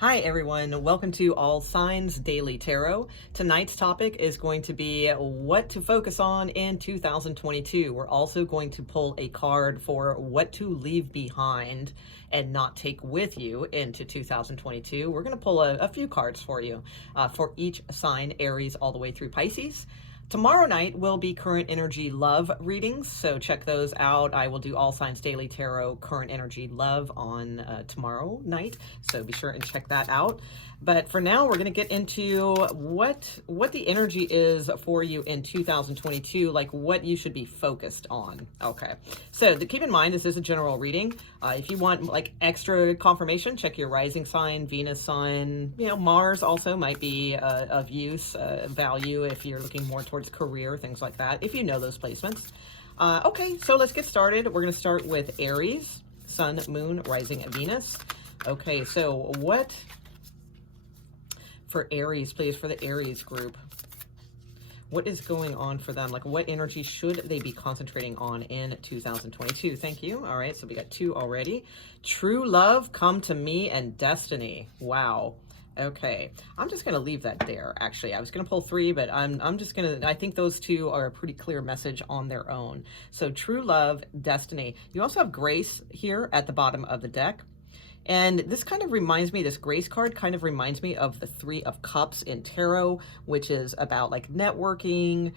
Hi everyone, welcome to All Signs Daily Tarot. Tonight's topic is going to be what to focus on in 2022. We're also going to pull a card for what to leave behind and not take with you into 2022. We're going to pull a few cards for you for each sign, Aries all the way through Pisces. Tomorrow night will be current energy love readings, so check those out. I will do All Signs Daily Tarot current energy love on tomorrow night, so be sure and check that out. But for now, we're going to get into what the energy is for you in 2022, like what you should be focused on. Okay, so keep in mind this is a general reading. If you want like extra confirmation, check your rising sign, Venus sign. You know, Mars also might be of use, value if you're looking more towards career, things like that, if you know those placements. Okay, so let's get started. We're going to start with Aries, Sun, Moon, Rising, Venus. Okay, so what for Aries, please, for the Aries group? What is going on for them? Like, what energy should they be concentrating on in 2022? Thank you. All right, so we got two already. True love, come to me, and destiny. Wow. Okay, I'm just going to leave that there, actually. I was going to pull three, but I'm just going to, I think those two are a pretty clear message on their own. So true love, destiny. You also have grace here at the bottom of the deck. And this kind of reminds me, this grace card kind of reminds me of the Three of Cups in tarot, which is about like networking,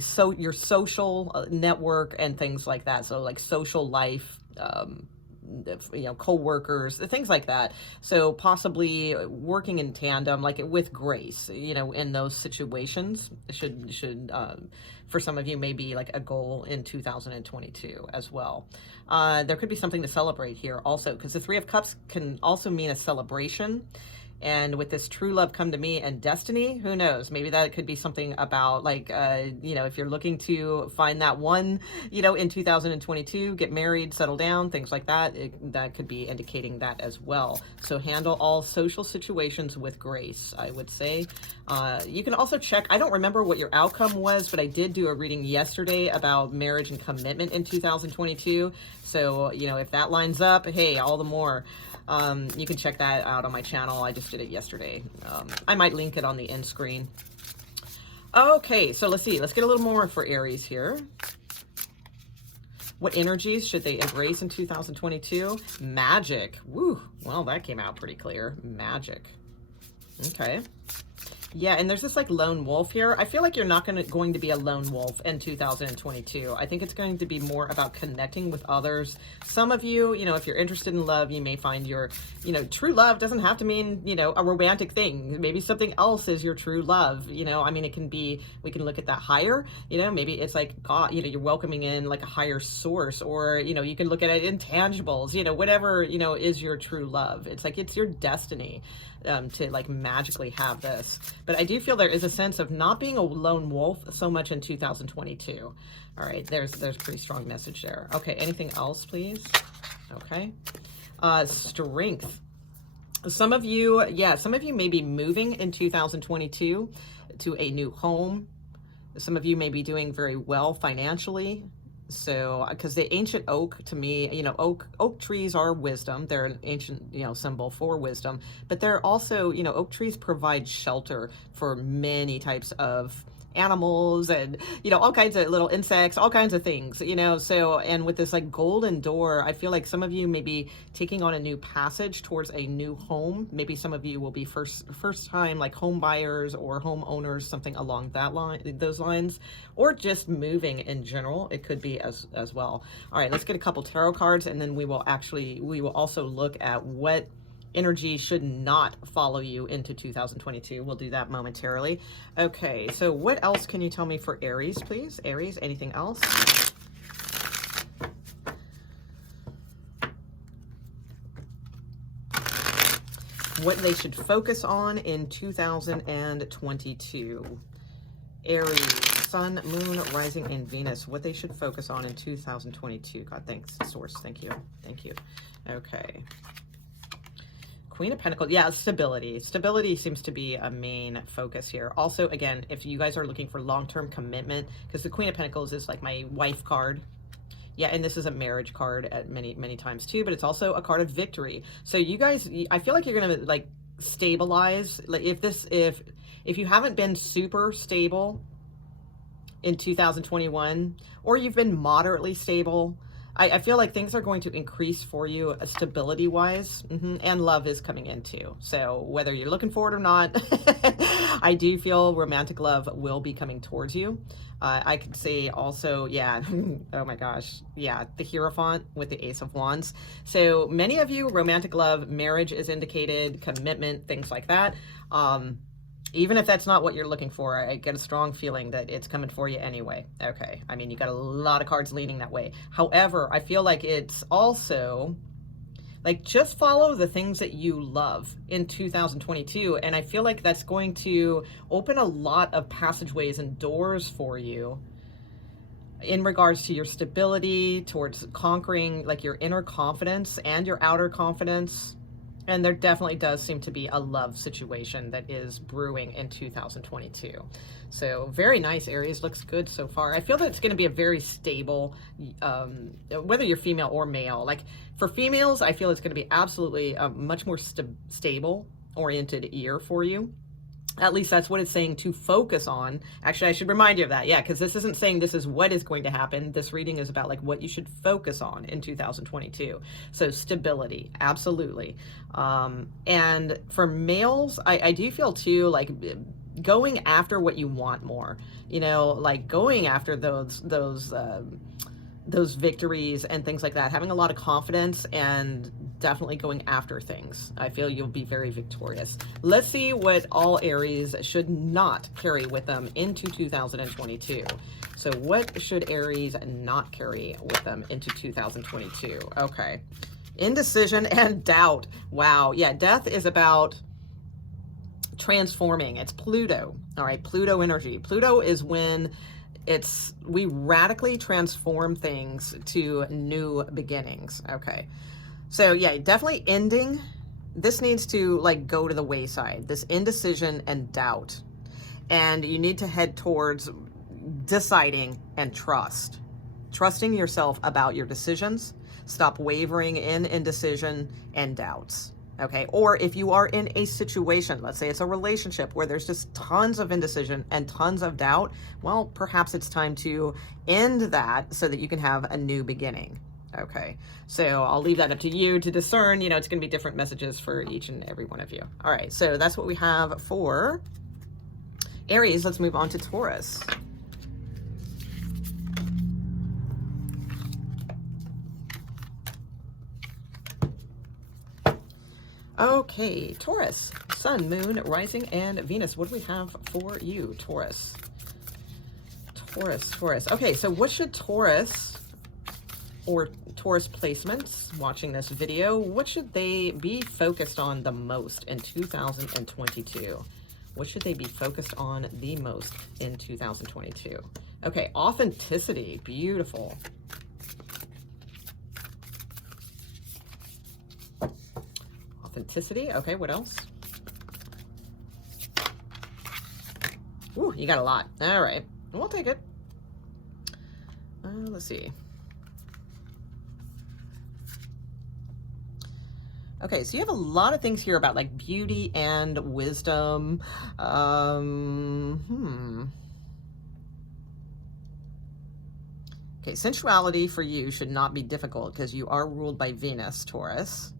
so your social network and things like that. So like social life, you know, co-workers, things like that. So possibly working in tandem, like with grace, you know, in those situations should for some of you maybe like a goal in 2022 as well. There could be something to celebrate here also, because the Three of Cups can also mean a celebration. And with this true love come to me and destiny, who knows? Maybe that could be something about like, you know, if you're looking to find that one, you know, in 2022, get married, settle down, things like that. That could be indicating that as well. So handle all social situations with grace, I would say. You can also check, I don't remember what your outcome was, but I did do a reading yesterday about marriage and commitment in 2022. So, you know, if that lines up, hey, all the more. You can check that out on my channel. I just did it yesterday. I might link it on the end screen. Okay, so let's see. Let's get a little more for Aries here. What energies should they embrace in 2022? Magic. Woo. Well, that came out pretty clear. Magic. Okay. Yeah, and there's this like lone wolf here. I feel like you're not going to be a lone wolf in 2022. I think it's going to be more about connecting with others. Some of you, you know, if you're interested in love, you may find your, you know, true love doesn't have to mean, you know, a romantic thing. Maybe something else is your true love. You know, I mean, it can be, we can look at that higher, you know, maybe it's like God, you know, you're welcoming in like a higher source, or, you know, you can look at it intangibles, you know, whatever, you know, is your true love. It's like, it's your destiny. To like magically have this. But I do feel there is a sense of not being a lone wolf so much in 2022. All right, there's pretty strong message there. Okay, anything else, please? Okay. Strength. Some of you may be moving in 2022 to a new home. Some of you may be doing very well financially. So, because the ancient oak, to me, you know, oak trees are wisdom. They're an ancient, you know, symbol for wisdom. But they're also, you know, oak trees provide shelter for many types of animals and, you know, all kinds of little insects, all kinds of things, you know. So, and with this like golden door, I feel like some of you may be taking on a new passage towards a new home. Maybe some of you will be first time like home buyers or home owners, something along that those lines, or just moving in general. It could be as well. All right, let's get a couple tarot cards, and then we will also look at what energy should not follow you into 2022. We'll do that momentarily. Okay, so what else can you tell me for Aries, please? Aries, anything else? What they should focus on in 2022. Aries, Sun, Moon, Rising, and Venus. What they should focus on in 2022. God, thanks, Source. Thank you. Thank you. Okay. Queen of Pentacles, yeah, stability. Stability seems to be a main focus here. Also, again, if you guys are looking for long-term commitment, because the Queen of Pentacles is like my wife card, Yeah, and this is a marriage card at many times too, but it's also a card of victory. So you guys, I feel like you're gonna like stabilize. Like if you haven't been super stable in 2021, or you've been moderately stable, I feel like things are going to increase for you stability wise, and love is coming in too. So whether you're looking for it or not, I do feel romantic love will be coming towards you. I could say also, yeah, oh my gosh, yeah, the Hierophant with the Ace of Wands. So many of you, romantic love, marriage is indicated, commitment, things like that. Even if that's not what you're looking for, I get a strong feeling that it's coming for you anyway. Okay, I mean, you got a lot of cards leaning that way. However, I feel like it's also, like, just follow the things that you love in 2022. And I feel like that's going to open a lot of passageways and doors for you in regards to your stability, towards conquering, like, your inner confidence and your outer confidence. And there definitely does seem to be a love situation that is brewing in 2022. So very nice, Aries. Looks good so far. I feel that it's going to be a very stable, whether you're female or male. Like for females, I feel it's going to be absolutely a much more stable oriented year for you. At least that's what it's saying to focus on. Actually, I should remind you of that. Yeah, because this isn't saying this is what is going to happen. This reading is about like what you should focus on in 2022. So stability, absolutely. And for males, I do feel too like going after what you want more. You know, like going after those victories and things like that. Having a lot of confidence and definitely going after things. I feel you'll be very victorious. Let's see what all Aries should not carry with them into 2022. So what should Aries not carry with them into 2022? Okay. Indecision and doubt. Wow. Yeah, death is about transforming. It's Pluto. All right, Pluto energy. Pluto is when we radically transform things to new beginnings. Okay. So yeah, definitely ending. This needs to like go to the wayside, this indecision and doubt. And you need to head towards deciding and trusting yourself about your decisions. Stop wavering in indecision and doubts. Okay. Or if you are in a situation, let's say it's a relationship where there's just tons of indecision and tons of doubt, well, perhaps it's time to end that so that you can have a new beginning. Okay, so I'll leave that up to you to discern. You know, it's going to be different messages for each and every one of you. All right, so that's what we have for Aries. Let's move on to Taurus. Okay, Taurus, Sun, Moon, Rising, and Venus. What do we have for you, Taurus? Taurus. Okay, so what should Taurus or Taurus placements watching this video, what should they be focused on the most in 2022? What should they be focused on the most in 2022? Okay, authenticity. Beautiful. Authenticity. Okay, what else? Ooh, you got a lot. All right, we'll take it. Let's see. Okay, so you have a lot of things here about like beauty and wisdom. Okay, sensuality for you should not be difficult because you are ruled by Venus, Taurus.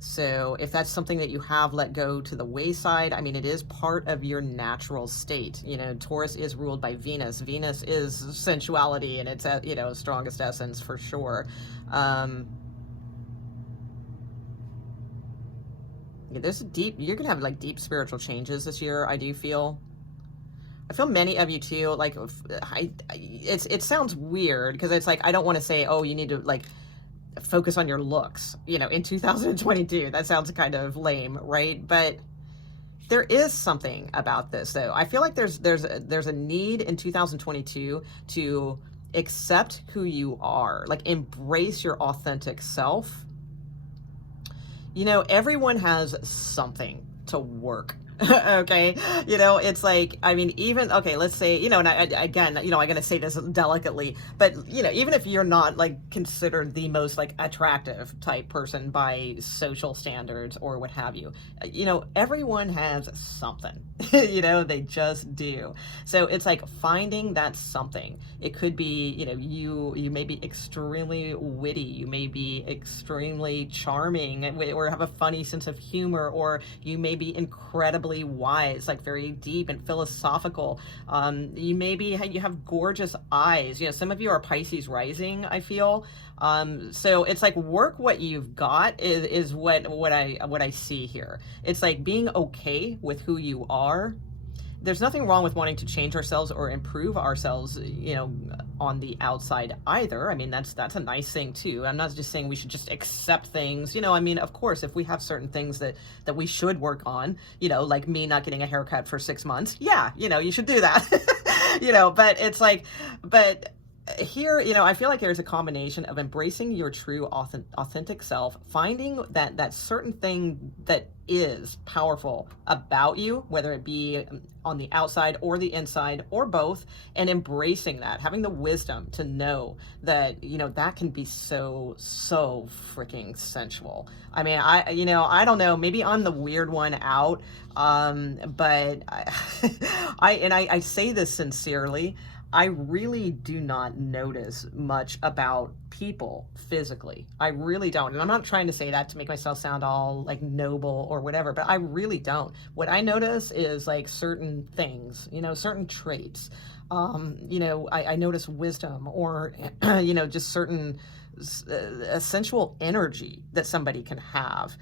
So if that's something that you have let go to the wayside, I mean, it is part of your natural state. You know, Taurus is ruled by Venus. Venus is sensuality and it's, you know, strongest essence for sure. There's you're gonna have like deep spiritual changes this year. I feel many of you too, like it sounds weird because it's like, I don't want to say, oh, you need to like focus on your looks, you know, in 2022. That sounds kind of lame, right? But there is something about this though. I feel like there's a need in 2022 to accept who you are, like embrace your authentic self. You know, everyone has something to work Okay, it's like, I mean, even, okay, let's say, and again, I'm gonna say this delicately, but even if you're not like considered the most like attractive type person by social standards or what have you, everyone has something. They just do. So it's like finding that something. It could be, you may be extremely witty, you may be extremely charming, or have a funny sense of humor, or you may be incredibly wise, like very deep and philosophical. You have gorgeous eyes. Some of you are Pisces rising, I feel. So it's like, work what you've got is what I see here. It's like being okay with who you are. There's nothing wrong with wanting to change ourselves or improve ourselves, on the outside either. I mean, that's a nice thing too. I'm not just saying we should just accept things, I mean, of course, if we have certain things that we should work on, like me not getting a haircut for 6 months. Yeah. You should do that, but it's like, but here, I feel like there's a combination of embracing your true authentic self, finding that certain thing that is powerful about you, whether it be on the outside or the inside or both, and embracing that, having the wisdom to know that, that can be so freaking sensual. I mean, I don't know, maybe I'm the weird one out, but I say this sincerely. I really do not notice much about people physically. I really don't. And I'm not trying to say that to make myself sound all like noble or whatever, but I really don't. What I notice is like certain things, certain traits. I notice wisdom, or, just certain sensual energy that somebody can have,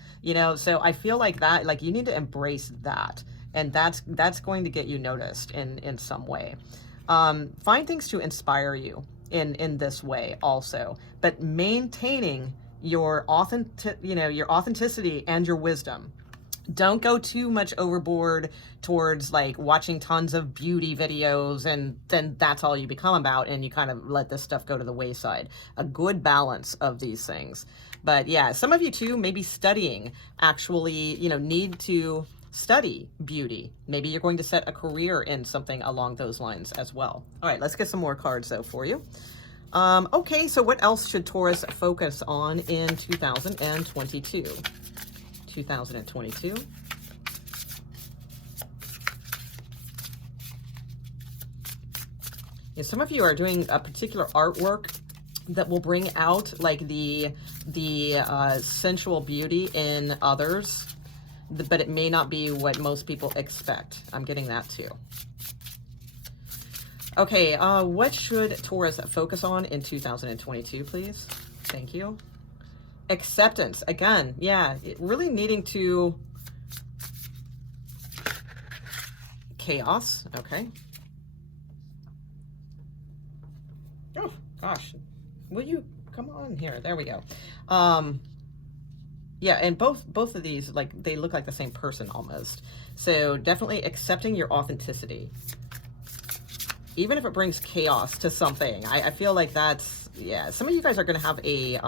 so I feel like that, like, you need to embrace that. And that's going to get you noticed in some way. Find things to inspire you in this way also, but maintaining your authenticity and your wisdom. Don't go too much overboard towards like watching tons of beauty videos, and then that's all you become about, and you kind of let this stuff go to the wayside. A good balance of these things. But yeah, some of you too, maybe studying, actually, need to study beauty. Maybe you're going to set a career in something along those lines as well. All right, let's get some more cards though for you. Okay, so what else should Taurus focus on in 2022? 2022. Yeah, some of you are doing a particular artwork that will bring out like the sensual beauty in others, but it may not be what most people expect. I'm getting that too. Okay, what should Taurus focus on in 2022, please? Thank you. Acceptance. Again, yeah, really needing to... Chaos. Okay. Oh, gosh. Will you... Come on here. There we go. Yeah, and both of these, like, they look like the same person almost. So definitely accepting your authenticity. Even if it brings chaos to something. I feel like that's, yeah, some of you guys are going to have a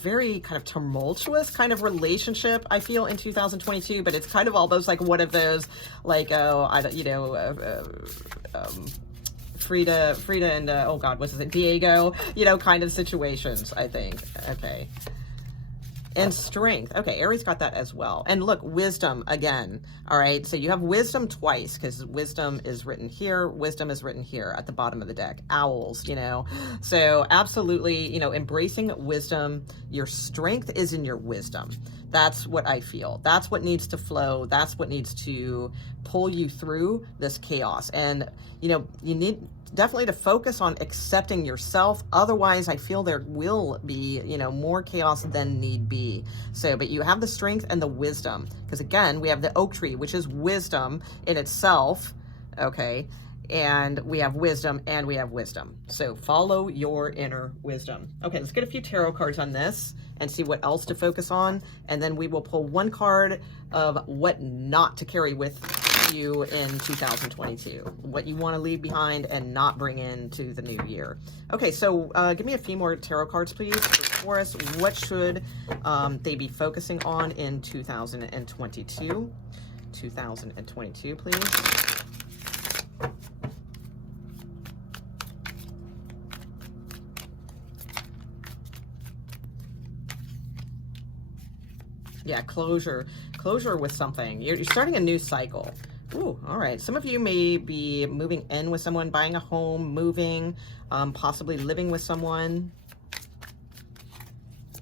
very kind of tumultuous kind of relationship, I feel, in 2022, but it's kind of almost like one of those, like, Frida and, oh God, what's it, Diego, kind of situations, I think. Okay. And strength. Okay, Aries got that as well. And look, wisdom again. All right, so you have wisdom twice, because wisdom is written here, wisdom is written here at the bottom of the deck. Owls, So absolutely, embracing wisdom. Your strength is in your wisdom. That's what I feel. That's what needs to flow. That's what needs to pull you through this chaos. And, you need definitely to focus on accepting yourself. Otherwise, I feel there will be, more chaos than need be. So, but you have the strength and the wisdom, because again, we have the oak tree, which is wisdom in itself. Okay. And we have wisdom and we have wisdom. So follow your inner wisdom. Okay, let's get a few tarot cards on this and see what else to focus on. And then we will pull one card of what not to carry with you in 2022. What you want to leave behind and not bring into the new year. Okay, so give me a few more tarot cards, please, for Taurus. What should they be focusing on in 2022? 2022, please. Yeah, closure with something. You're starting a new cycle. Ooh, all right. Some of you may be moving in with someone, buying a home, moving, possibly living with someone.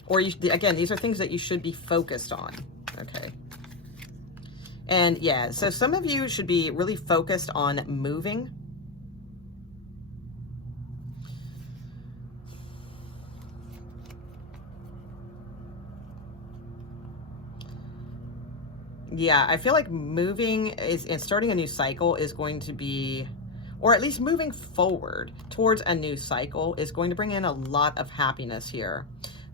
Or again, these are things that you should be focused on. Okay. And yeah, so some of you should be really focused on moving. Yeah, I feel like moving and starting a new cycle is going to be, or at least moving forward towards a new cycle is going to bring in a lot of happiness here.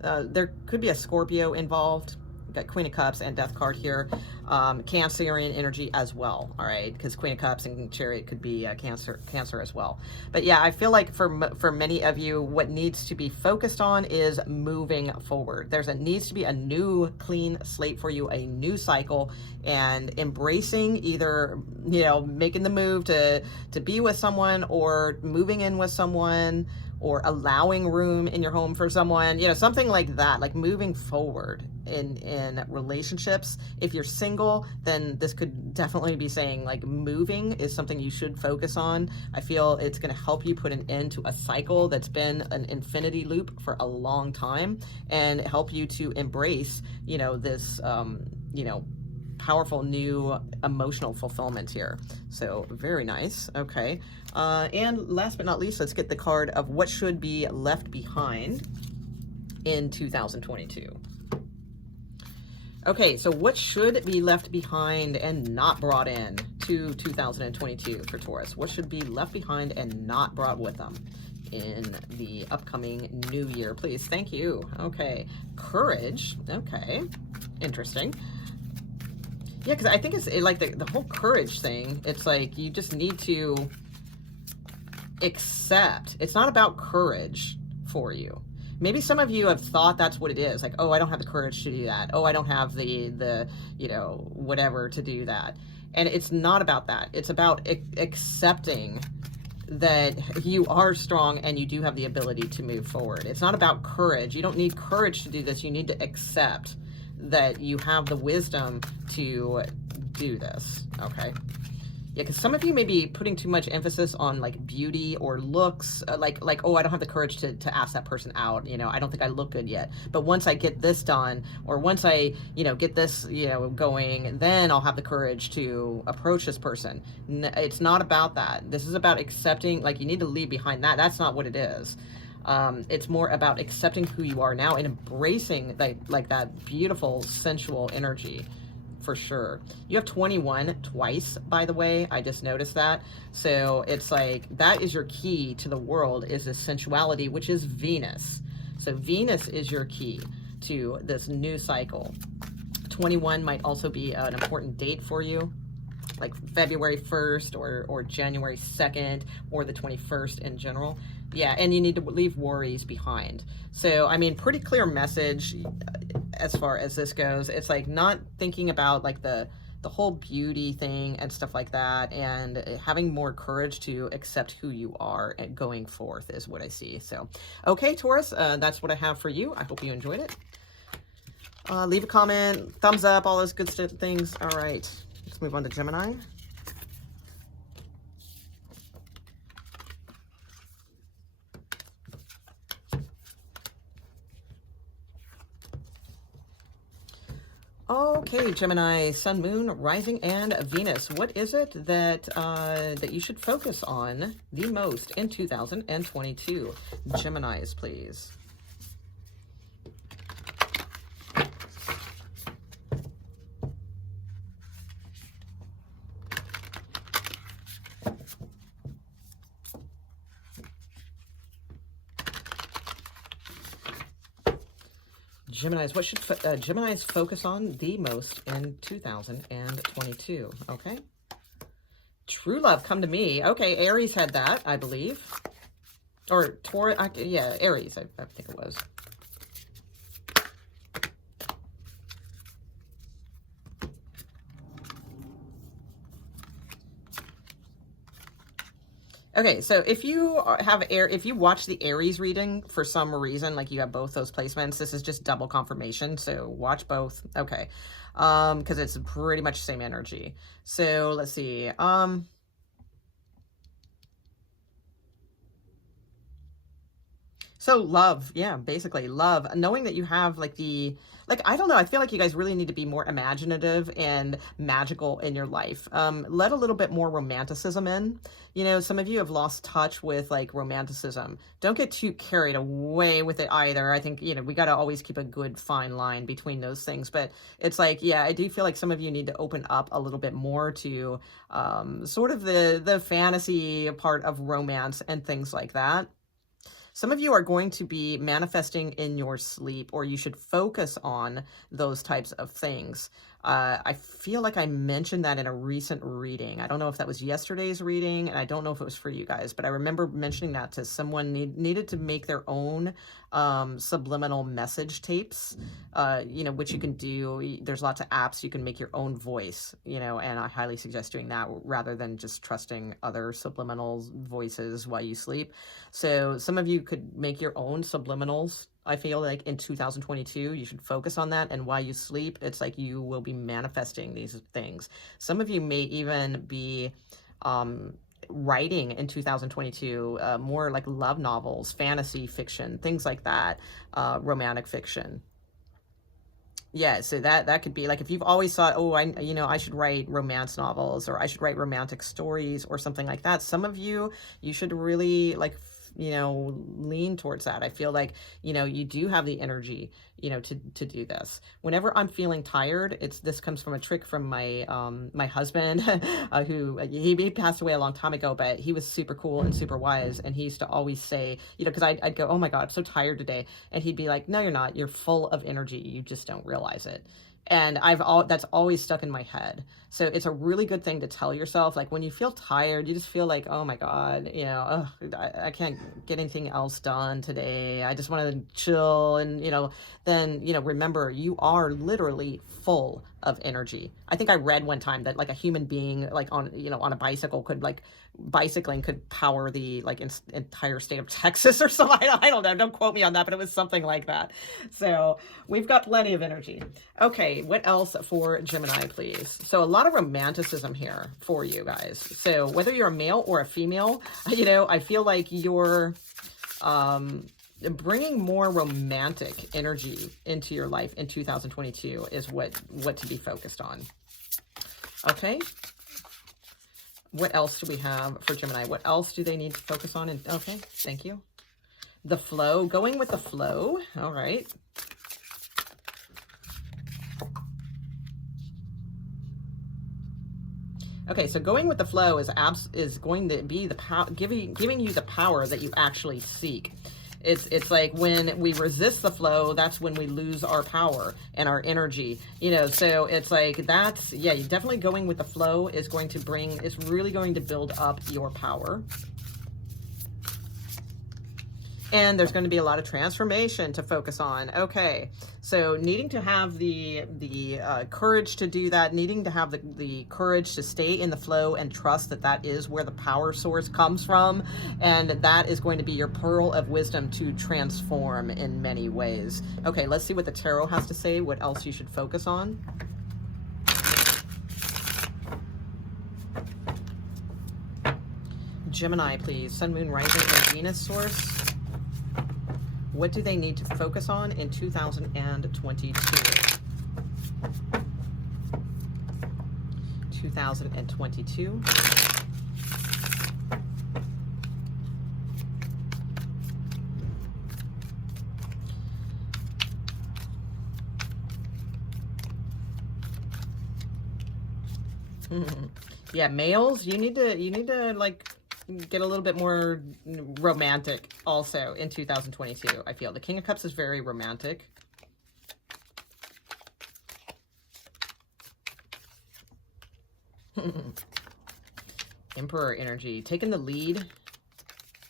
There could be a Scorpio involved. We've got Queen of Cups and Death card here. Cancerian energy as well, all right? Because Queen of Cups and Chariot could be Cancer as well. But yeah, I feel like for many of you, what needs to be focused on is moving forward. Needs to be a new clean slate for you, a new cycle, and embracing either, you know, making the move to be with someone, or moving in with someone, or allowing room in your home for someone, you know, something like that, like moving forward in relationships. If you're single, then this could definitely be saying like moving is something you should focus on. I feel it's going to help you put an end to a cycle that's been an infinity loop for a long time, and help you to embrace, you know, this, you know, powerful new emotional fulfillment here. So very nice. Okay. And last but not least, let's get the card of what should be left behind in 2022. Okay, so what should be left behind and not brought in to 2022 for Taurus? What should be left behind and not brought with them in the upcoming new year, please? Thank you. Okay, courage. Okay, interesting. Yeah, because I think it's like the whole courage thing. It's like you just need to accept. It's not about courage for you. Maybe some of you have thought that's what it is. Like, oh, I don't have the courage to do that. Oh, I don't have the you know, whatever to do that. And it's not about that. It's about accepting that you are strong and you do have the ability to move forward. It's not about courage. You don't need courage to do this. You need to accept that you have the wisdom to do this. Okay. Yeah, because some of you may be putting too much emphasis on like beauty or looks, like oh, I don't have the courage to ask that person out. You know, I don't think I look good yet. But once I get this done, or once I, you know, get this, you know, going, then I'll have the courage to approach this person. It's not about that. This is about accepting. Like, you need to leave behind that. That's not what it is. It's more about accepting who you are now and embracing like that beautiful sensual energy. For sure. You have 21 twice, by the way. I just noticed that. So it's like, that is your key to the world, is this sensuality, which is Venus. So Venus is your key to this new cycle. 21 might also be an important date for you, like February 1st or January 2nd, or the 21st in general. Yeah, and you need to leave worries behind. So, I mean, pretty clear message as far as this goes. It's like not thinking about like the whole beauty thing and stuff like that, and having more courage to accept who you are and going forth is what I see. So, okay, Taurus, that's what I have for you. I hope you enjoyed it. Leave a comment, thumbs up, all those good things. All right, let's move on to Gemini. Okay, Gemini, Sun, Moon, Rising, and Venus. What is it that that you should focus on the most in 2022? Geminis, please. Geminis, what should Geminis focus on the most in 2022? Okay. True love, come to me. Okay, Aries had that, I believe. Or Taurus, yeah, Aries, I think it was. Okay, so if you if you watch the Aries reading for some reason, like you have both those placements, this is just double confirmation. So watch both. Okay. Because it's pretty much the same energy. So let's see. So love, yeah, basically love, knowing that you have like I don't know, I feel like you guys really need to be more imaginative and magical in your life. Let a little bit more romanticism in. You know, some of you have lost touch with like romanticism. Don't get too carried away with it either. I think, you know, we got to always keep a good fine line between those things. But it's like, yeah, I do feel like some of you need to open up a little bit more to sort of the fantasy part of romance and things like that. Some of you are going to be manifesting in your sleep, or you should focus on those types of things. I feel like I mentioned that in a recent reading. I don't know if that was yesterday's reading, and I don't know if it was for you guys, but I remember mentioning that to someone needed to make their own subliminal message tapes, you know, which you can do. There's lots of apps. You can make your own voice, you know, and I highly suggest doing that rather than just trusting other subliminal voices while you sleep. So some of you could make your own subliminals. I feel like in 2022, you should focus on that. And while you sleep, it's like you will be manifesting these things. Some of you may even be writing in 2022, more like love novels, fantasy fiction, things like that, romantic fiction. Yeah, so that could be like if you've always thought, oh, I should write romance novels, or I should write romantic stories or something like that. Some of you should really like, you know, lean towards that. I feel like, you know, you do have the energy, you know, to do this. Whenever I'm feeling tired, this comes from a trick from my my husband, who he passed away a long time ago, but he was super cool and super wise, and he used to always say, you know, because I'd go, oh my God, I'm so tired today, and he'd be like, no, you're not. You're full of energy. You just don't realize it. And that's always stuck in my head. So it's a really good thing to tell yourself, like when you feel tired, you just feel like, oh my God, you know, I can't get anything else done today. I just want to chill. And, you know, then, you know, remember, you are literally full of energy. I think I read one time that like a human being, like on, you know, on a bicycle bicycling could power the like entire state of Texas or something. I don't know. Don't quote me on that, but it was something like that. So we've got plenty of energy. Okay. What else for Gemini, please? So a lot of romanticism here for you guys. So whether you're a male or a female, you know, I feel like you're, bringing more romantic energy into your life in 2022 is what to be focused on. Okay. What else do we have for Gemini? What else do they need to focus on? Okay, thank you. The flow, going with the flow. All right. Okay, so going with the flow is going to be the giving you the power that you actually seek. It's like when we resist the flow, that's when we lose our power and our energy, you know. So it's like yeah, definitely going with the flow is going to it's really going to build up your power. And there's going to be a lot of transformation to focus on. Okay, so needing to have the courage to do that, needing to have the courage to stay in the flow and trust that is where the power source comes from. And that is going to be your pearl of wisdom to transform in many ways. Okay, let's see what the tarot has to say, what else you should focus on. Gemini, please. Sun, Moon, Rising, and Venus source. What do they need to focus on in 2022? 2022. Yeah, males, you need to like get a little bit more romantic also in 2022. I feel the King of Cups is very romantic. Emperor energy, taking the lead.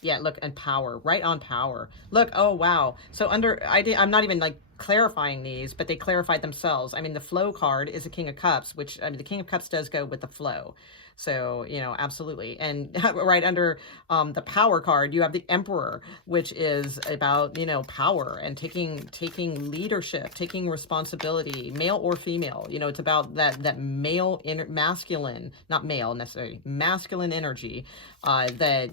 Yeah, look, and power, right on power. Look, oh wow. So I'm not even like clarifying these, but they clarified themselves. I mean, the flow card is a King of Cups, which, I mean, the King of Cups does go with the flow. So, you know, absolutely. And right under the power card, you have the Emperor, which is about, you know, power and taking leadership, taking responsibility, male or female. You know, it's about that male, masculine, not male necessarily, masculine energy that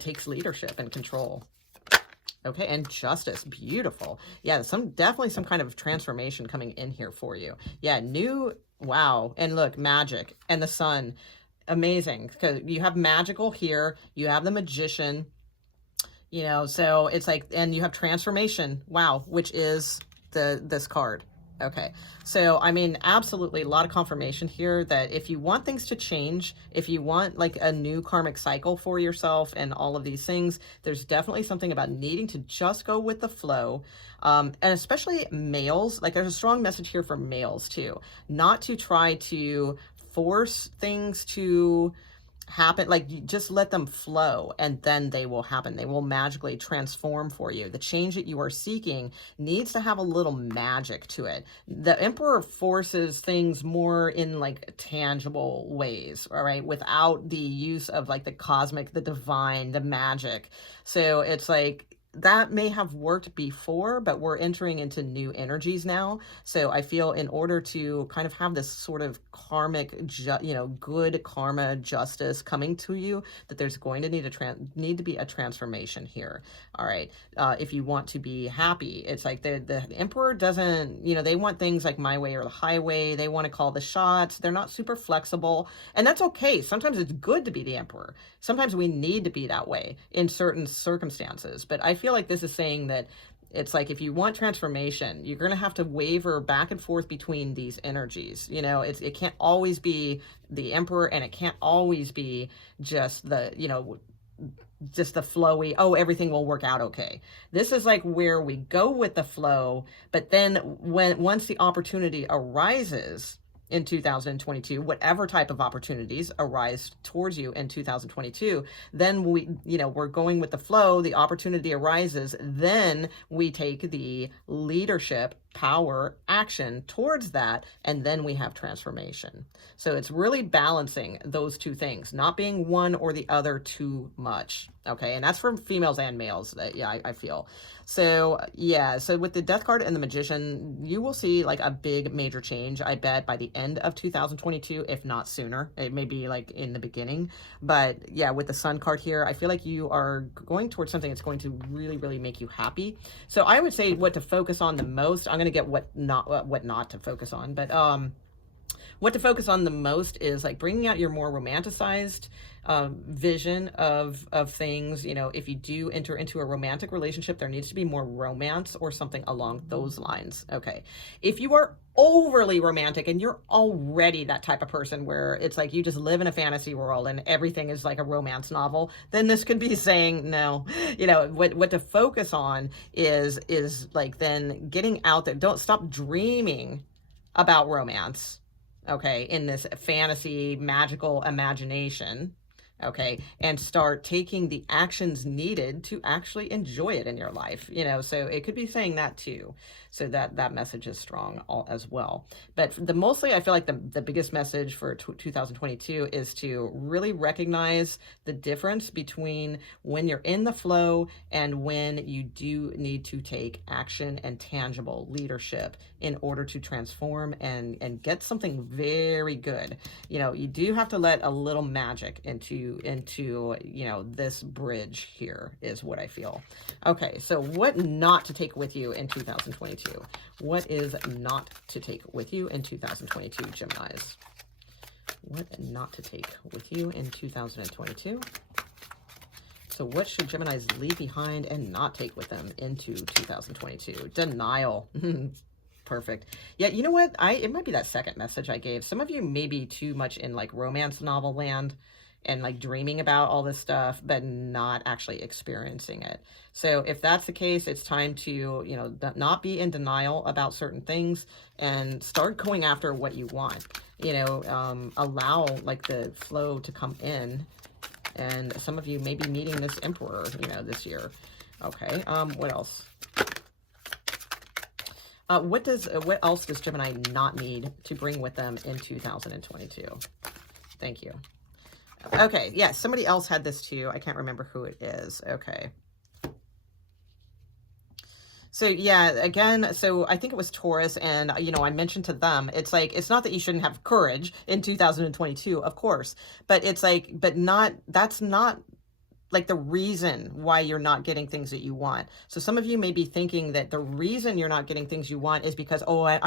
takes leadership and control. Okay, and justice, beautiful. Yeah, definitely some kind of transformation coming in here for you. Yeah, wow. And look, magic and the sun, amazing. Because you have magical here, you have the magician, you know, so it's like, and you have transformation, wow, which is this card. Okay, so I mean, absolutely a lot of confirmation here that if you want things to change, if you want like a new karmic cycle for yourself and all of these things, there's definitely something about needing to just go with the flow. And especially males, like there's a strong message here for males too, not to try to force things to happen. Like, you just let them flow and then they will happen. They will magically transform for you. The change that you are seeking needs to have a little magic to it. The Emperor forces things more in like tangible ways, all right, without the use of like the cosmic, the divine, the magic. So it's like, that may have worked before, but we're entering into new energies now. So I feel in order to kind of have this sort of karmic, you know, good karma justice coming to you, that there's going to need to be a transformation here. All right. If you want to be happy, it's like the Emperor doesn't, you know, they want things like my way or the highway. They want to call the shots. They're not super flexible, and that's okay. Sometimes it's good to be the Emperor. Sometimes we need to be that way in certain circumstances, but I feel like this is saying that it's like, if you want transformation, you're going to have to waver back and forth between these energies. You know, it can't always be the Emperor, and it can't always be just the, you know, just the flowy, oh, everything will work out okay. This is like where we go with the flow, but then once the opportunity arises in 2022, whatever type of opportunities arise towards you in 2022, then we're going with the flow, the opportunity arises, then we take the leadership, power, action towards that, and then we have transformation. So it's really balancing those two things, not being one or the other too much. Okay, and that's for females and males. Yeah, I feel. So yeah, so with the Death card and the Magician, you will see like a big major change, I bet, by the end of 2022, if not sooner. It may be like in the beginning, but yeah, with the Sun card here, I feel like you are going towards something that's going to really, really make you happy. So I would say what to focus on the most. I'm going to get what not to focus on, but what to focus on the most is like bringing out your more romanticized vision of things. You know, if you do enter into a romantic relationship, there needs to be more romance or something along those lines. Okay. If you are overly romantic and you're already that type of person where it's like you just live in a fantasy world and everything is like a romance novel, then this could be saying no. You know, what to focus on is like then getting out there. Don't stop dreaming about romance, okay, in this fantasy magical imagination, okay, and start taking the actions needed to actually enjoy it in your life. You know, so it could be saying that too. So that message is strong as well. But mostly I feel like the biggest message for 2022 is to really recognize the difference between when you're in the flow and when you do need to take action and tangible leadership in order to transform and get something very good. You know, you do have to let a little magic into you know, this bridge here is what I feel. Okay, so what not to take with you in 2022? What is not to take with you in 2022, Geminis? What not to take with you in 2022? So what should Geminis leave behind and not take with them into 2022? Denial. Perfect. Yeah, you know what? It might be that second message I gave. Some of you may be too much in like romance novel land and like dreaming about all this stuff, but not actually experiencing it. So if that's the case, it's time to, you know, not be in denial about certain things and start going after what you want. You know, allow like the flow to come in. And some of you may be meeting this Emperor, you know, this year. Okay, what else? What else does Gemini not need to bring with them in 2022? Thank you. Okay, yeah, somebody else had this too. I can't remember who it is. Okay. So yeah, again, so I think it was Taurus, and you know, I mentioned to them, it's like, it's not that you shouldn't have courage in 2022, of course, but it's like, but not, that's not like the reason why you're not getting things that you want. So some of you may be thinking that the reason you're not getting things you want is because, oh, I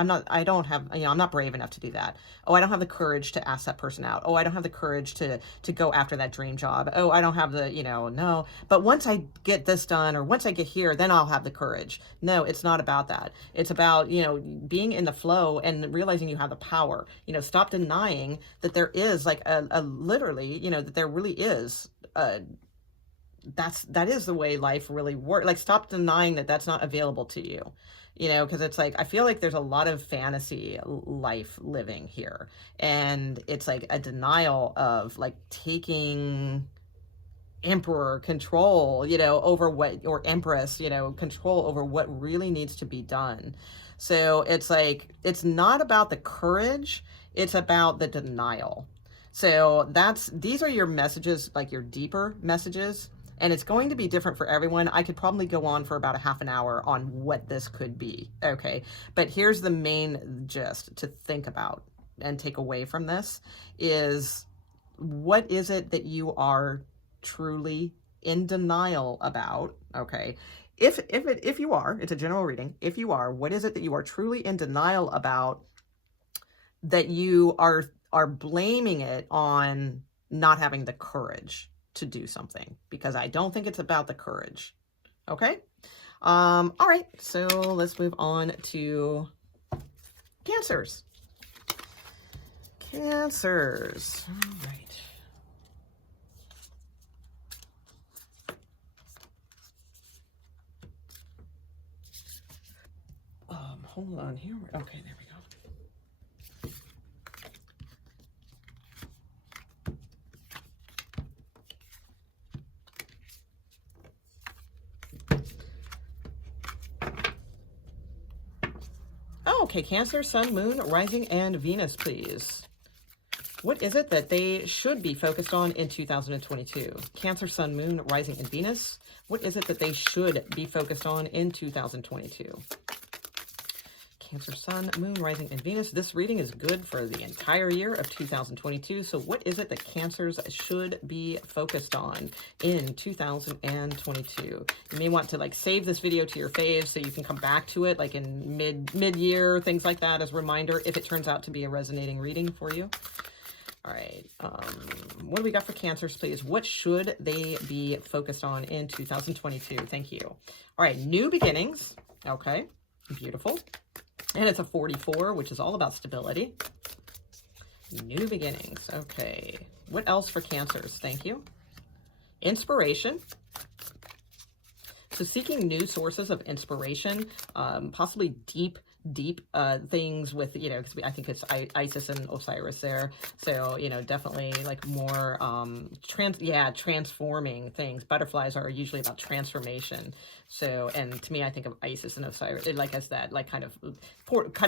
don't have, you know, I'm not brave enough to do that. Oh, I don't have the courage to ask that person out. Oh, I don't have the courage to go after that dream job. Oh, I don't have the, you know, no. But once I get this done, or once I get here, then I'll have the courage. No, it's not about that. It's about, you know, being in the flow and realizing you have the power. You know, stop denying that there is like a literally, you know, that there really is that is the way life really works. Like, stop denying that that's not available to you, you know, because it's like, I feel like there's a lot of fantasy life living here, and it's like a denial of like taking emperor control, you know, over what, or empress, you know, control over what really needs to be done. So it's like, it's not about the courage, it's about the denial. So these are your messages, like your deeper messages. And it's going to be different for everyone. I could probably go on for about a half an hour on what this could be, okay? But here's the main gist to think about and take away from this is, what is it that you are truly in denial about, okay? If you are, it's a general reading, if you are, what is it that you are truly in denial about, that you are blaming it on not having the courage to do something? Because I don't think it's about the courage. Okay. All right. So let's move on to Cancers. Cancers. All right. Hold on here. Okay, there we go. Okay, Cancer, Sun, Moon, Rising, and Venus, please. What is it that they should be focused on in 2022? Cancer, Sun, Moon, Rising, and Venus. What is it that they should be focused on in 2022? Cancer, Sun, Moon, Rising, and Venus. This reading is good for the entire year of 2022. So what is it that Cancers should be focused on in 2022? You may want to like save this video to your faves so you can come back to it like in mid-year, things like that, as a reminder if it turns out to be a resonating reading for you. All right, what do we got for Cancers, please? What should they be focused on in 2022? Thank you. All right, new beginnings. Okay, beautiful. And it's a 44, which is all about stability. New beginnings. Okay. What else for Cancers? Thank you. Inspiration. So seeking new sources of inspiration, possibly deep things with, you know, because I think it's Isis and Osiris there. So, you know, definitely like more transforming things. Butterflies are usually about transformation. So, and to me, I think of Isis and Osiris like as that, like kind of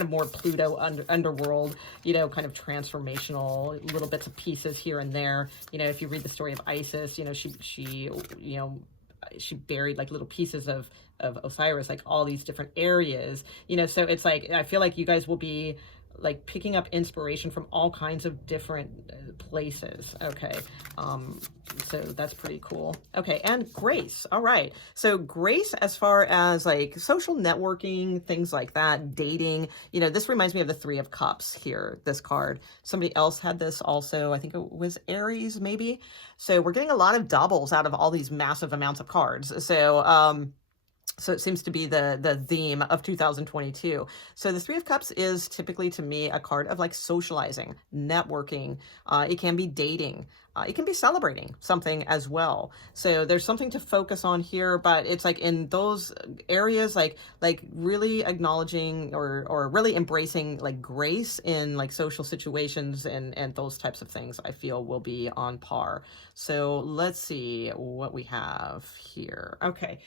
more Pluto underworld, you know, kind of transformational little bits of pieces here and there. You know, if you read the story of Isis, you know, she buried like little pieces of Osiris, like all these different areas, you know, so it's like, I feel like you guys will be like picking up inspiration from all kinds of different places. Okay. So that's pretty cool. Okay. And grace. All right. So grace, as far as like social networking, things like that, dating, you know, this reminds me of the 3 of Cups here, this card. Somebody else had this also. I think it was Aries, maybe. So we're getting a lot of doubles out of all these massive amounts of cards. So it seems to be the theme of 2022. So the 3 of Cups is typically, to me, a card of like socializing, networking. It can be dating. It can be celebrating something as well. So there's something to focus on here, but it's like in those areas, like really acknowledging or really embracing like grace in like social situations and those types of things, I feel will be on par. So let's see what we have here. Okay.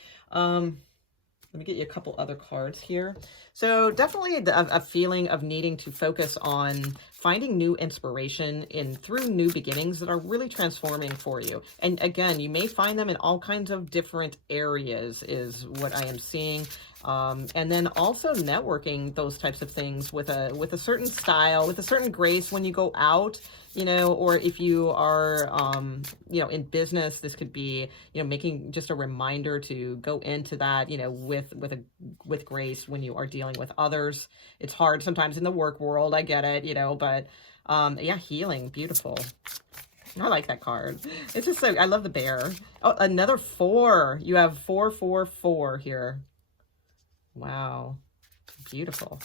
Let me get you a couple other cards here. So definitely a feeling of needing to focus on finding new inspiration through new beginnings that are really transforming for you. And again, you may find them in all kinds of different areas is what I am seeing. And then also networking those types of things with a certain style, with a certain grace when you go out, you know, or if you are, you know, in business, this could be, you know, making just a reminder to go into that, you know, with grace when you are dealing with others. It's hard sometimes in the work world. I get it, you know, but, yeah, healing, beautiful. I like that card. It's just so, I love the bear. Oh, another 4. You have 4, 4, 4 here. Wow. Beautiful.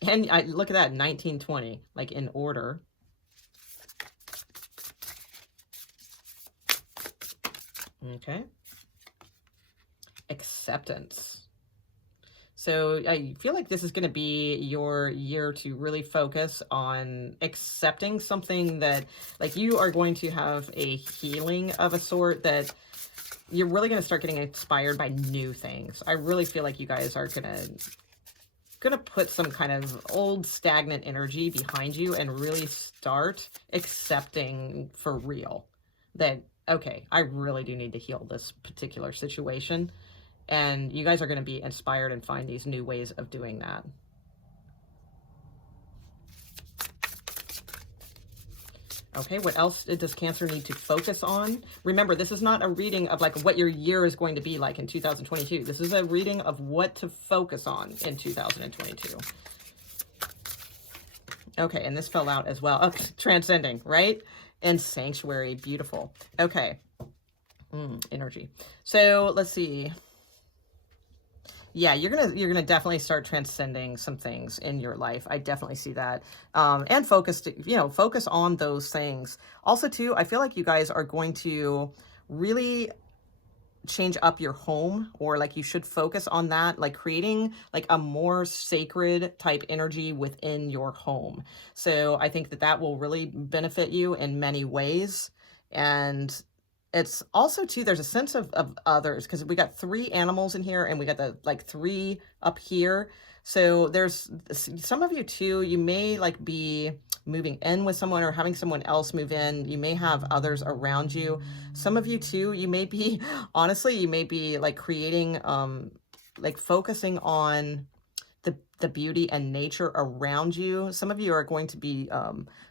And I look at that, 1920, like in order. Okay. Acceptance. So I feel like this is going to be your year to really focus on accepting something that, like, you are going to have a healing of a sort that you're really going to start getting inspired by new things. I really feel like you guys are gonna put some kind of old stagnant energy behind you and really start accepting for real that, okay, I really do need to heal this particular situation. And you guys are going to be inspired and find these new ways of doing that. Okay, what else does Cancer need to focus on? Remember, this is not a reading of like what your year is going to be like in 2022. This is a reading of what to focus on in 2022. Okay, and this fell out as well. Oh, transcending, right? And sanctuary, beautiful. Okay, energy. So let's see. Yeah, you're gonna definitely start transcending some things in your life. I definitely see that. And focus on those things. Also, too, I feel like you guys are going to really change up your home, or like you should focus on that, like creating like a more sacred type energy within your home. So I think that will really benefit you in many ways. And it's also, too, there's a sense of others, because we got 3 animals in here and we got the like 3 up here. So there's some of you, too, you may like be moving in with someone or having someone else move in. You may have others around you. Some of you, too, you may be, honestly, you may be like creating, like focusing on the beauty and nature around you. Some of you are going to be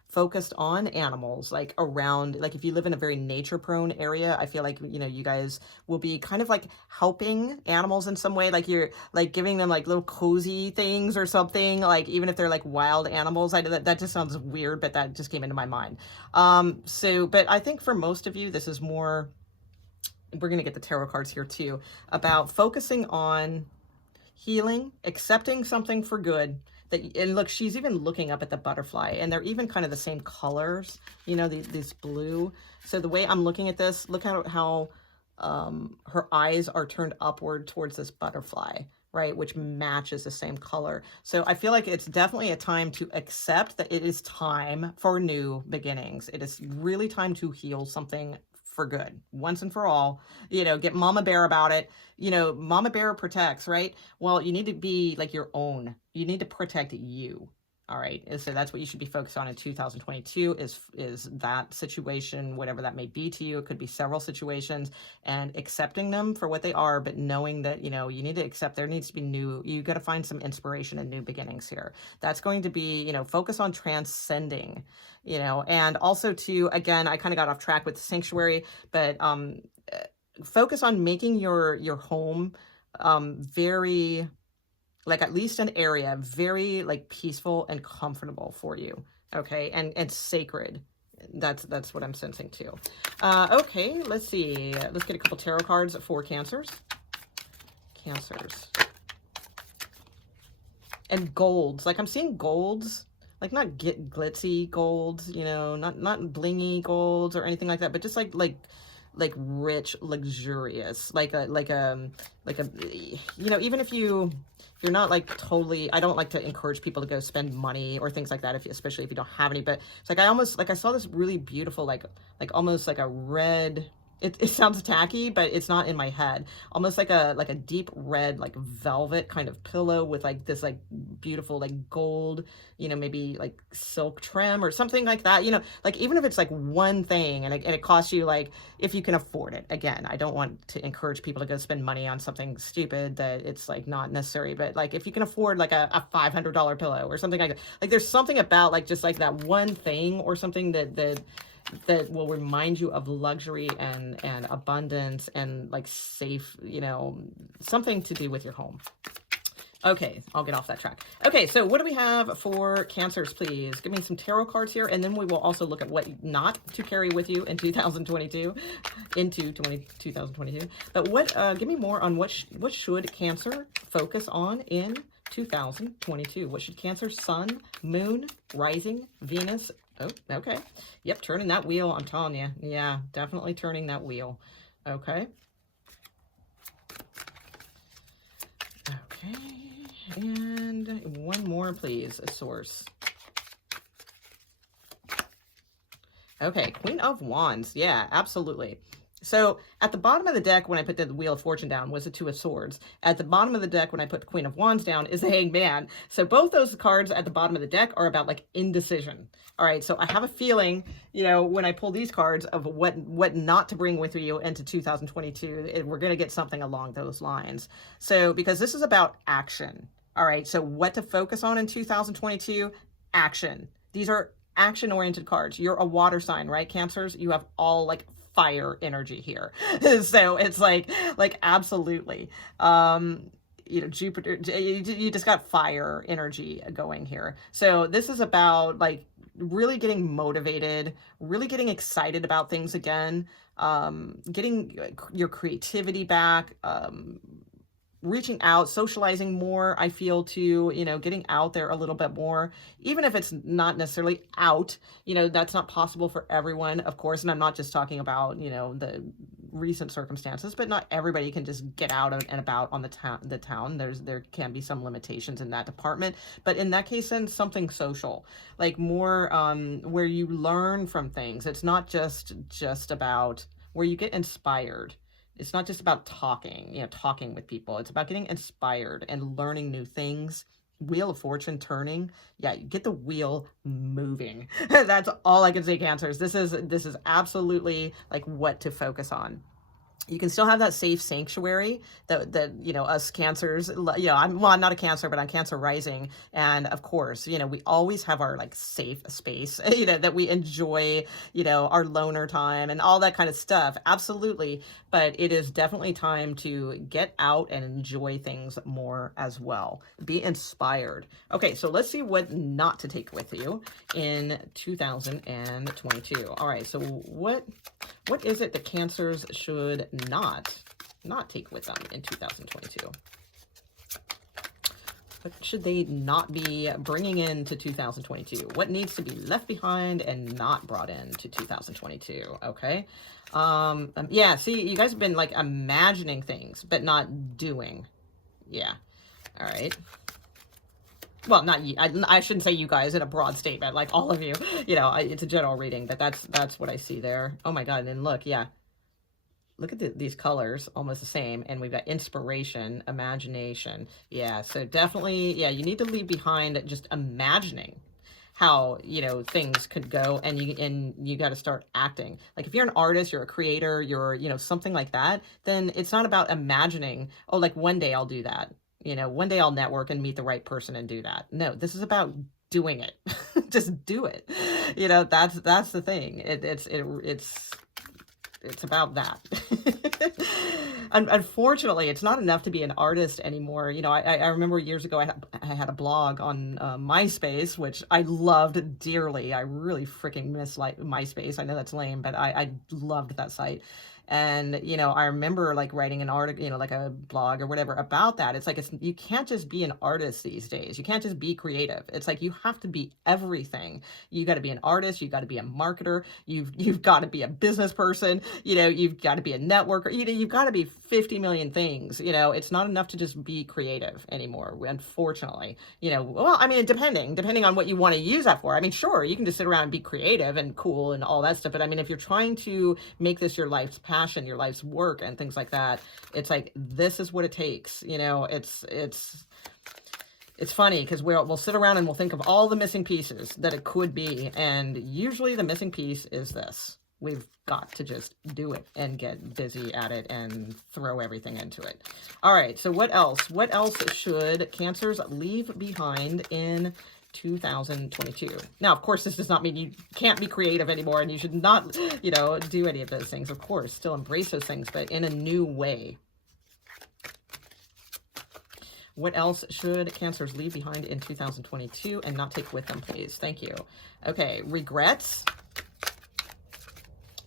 focused on animals, like around, like if you live in a very nature prone area, I feel like, you know, you guys will be kind of like helping animals in some way, like you're like giving them like little cozy things or something, like even if they're like wild animals. That just sounds weird, but that just came into my mind. But I think for most of you, this is more, we're going to get the tarot cards here too, about focusing on healing, accepting something for good. And look, she's even looking up at the butterfly, and they're even kind of the same colors, you know, this blue. So the way I'm looking at this, look at how her eyes are turned upward towards this butterfly, right? Which matches the same color. So I feel like it's definitely a time to accept that it is time for new beginnings. It is really time to heal something for good, once and for all. You know, get mama bear about it. You know, mama bear protects, right? Well, you need to be like your own. You need to protect you. All right. And so that's what you should be focused on in 2022 is that situation, whatever that may be to you. It could be several situations, and accepting them for what they are, but knowing that, you know, you need to accept there needs to be you got to find some inspiration and new beginnings here. That's going to be, you know, focus on transcending, you know, and also to, again, I kind of got off track with the sanctuary, but focus on making your home very, like at least an area very like peaceful and comfortable for you. Okay. And sacred. That's what I'm sensing too. Okay. Let's see. Let's get a couple tarot cards for Cancers. And golds. Like I'm seeing golds, like not glitzy golds, you know, not blingy golds or anything like that, but just like rich, luxurious, like a, you know, even if you're not like totally, I don't like to encourage people to go spend money or things like that, especially if you don't have any, but it's like, I saw this really beautiful, like almost like a red, it sounds tacky, but it's not in my head. Almost like a deep red, like velvet kind of pillow with like this like beautiful like gold, you know, maybe like silk trim or something like that. You know, like even if it's like one thing and it costs you, like, if you can afford it. Again, I don't want to encourage people to go spend money on something stupid that it's like not necessary, but like if you can afford like a $500 pillow or something like that, like there's something about like just like that one thing or something that will remind you of luxury and abundance and like safe, you know, something to do with your home. Okay, I'll get off that track. Okay, so what do we have for Cancers, please? Give me some tarot cards here, and then we will also look at what not to carry with you in 2022, into 2022. But what, give me more on what should Cancer focus on in 2022? What should Cancer, Sun, Moon, Rising, Venus? Oh, okay. Yep, turning that wheel, I'm telling you. Yeah, definitely turning that wheel. Okay. Okay. And one more, please, a source. Okay, Queen of Wands. Yeah, absolutely. So at the bottom of the deck, when I put the Wheel of Fortune down, was the Two of Swords. At the bottom of the deck, when I put the Queen of Wands down, is the Hanged Man. So both those cards at the bottom of the deck are about like indecision. All right, so I have a feeling, you know, when I pull these cards of what not to bring with you into 2022, we're going to get something along those lines. So because this is about action. All right, so what to focus on in 2022? Action. These are action-oriented cards. You're a water sign, right, Cancers? You have all like fire energy here. So it's like absolutely. You know, Jupiter, you just got fire energy going here. So this is about like really getting motivated, really getting excited about things again, getting your creativity back, reaching out, socializing more, I feel, to, you know, getting out there a little bit more, even if it's not necessarily out, you know, that's not possible for everyone, of course. And I'm not just talking about, you know, the recent circumstances, but not everybody can just get out and about on the town. There can be some limitations in that department, but in that case, then something social, like more, where you learn from things. It's not just about where you get inspired. It's not just about talking, you know, talking with people. It's about getting inspired and learning new things. Wheel of Fortune turning. Yeah, you get the wheel moving. That's all I can say, Cancers. This is absolutely like what to focus on. You can still have that safe sanctuary that you know, us Cancers, you know, I'm not a Cancer, but I'm Cancer rising. And of course, you know, we always have our like safe space, you know, that we enjoy, you know, our loner time and all that kind of stuff. Absolutely. But it is definitely time to get out and enjoy things more as well. Be inspired. Okay, so let's see what not to take with you in 2022. All right, so what is it that Cancers should not take with them in 2022? What should they not be bringing into 2022? What needs to be left behind and not brought into 2022? Okay. Yeah, see, you guys have been like imagining things, but not doing. Yeah. All right. Well, not you. I shouldn't say you guys in a broad statement, like all of you. You know, it's a general reading, but that's what I see there. Oh my God! And look, yeah, look at these colors, almost the same. And we've got inspiration, imagination. Yeah, so definitely, yeah, you need to leave behind just imagining how, you know, things could go, and you got to start acting. Like if you're an artist, you're a creator, you're, you know, something like that, then it's not about imagining, oh, like one day I'll do that. You know, one day I'll network and meet the right person and do that. No, this is about doing it. Just do it. You know, that's the thing. It's about that. Unfortunately, it's not enough to be an artist anymore. You know, I remember years ago I had a blog on MySpace, which I loved dearly. I really freaking miss like MySpace. I know that's lame, but I loved that site. And, you know, I remember like writing an article, you know, like a blog or whatever about that. It's like, you can't just be an artist these days. You can't just be creative. It's like, you have to be everything. You got to be an artist. You got to be a marketer. You've got to be a business person. You know, you've got to be a networker. you know, you've got to be 50 million things. You know, it's not enough to just be creative anymore, unfortunately. You know, well, I mean, depending on what you want to use that for. I mean, sure, you can just sit around and be creative and cool and all that stuff. But I mean, if you're trying to make this your life's passion, your life's work and things like that, it's like, this is what it takes. You know, it's funny because we'll sit around and we'll think of all the missing pieces that it could be. And usually the missing piece is this. We've got to just do it and get busy at it and throw everything into it. All right, so what else? What else should Cancers leave behind in 2022? Now, of course, this does not mean you can't be creative anymore and you should not, you know, do any of those things. Of course, still embrace those things, but in a new way. What else should Cancers leave behind in 2022 and not take with them, please? Thank you. Okay, regrets.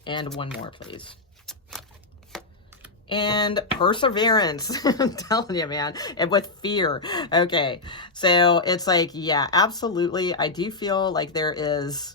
And one more, please. And perseverance. I'm telling you, man. And with fear. Okay. So it's like, yeah, absolutely. I do feel like there is...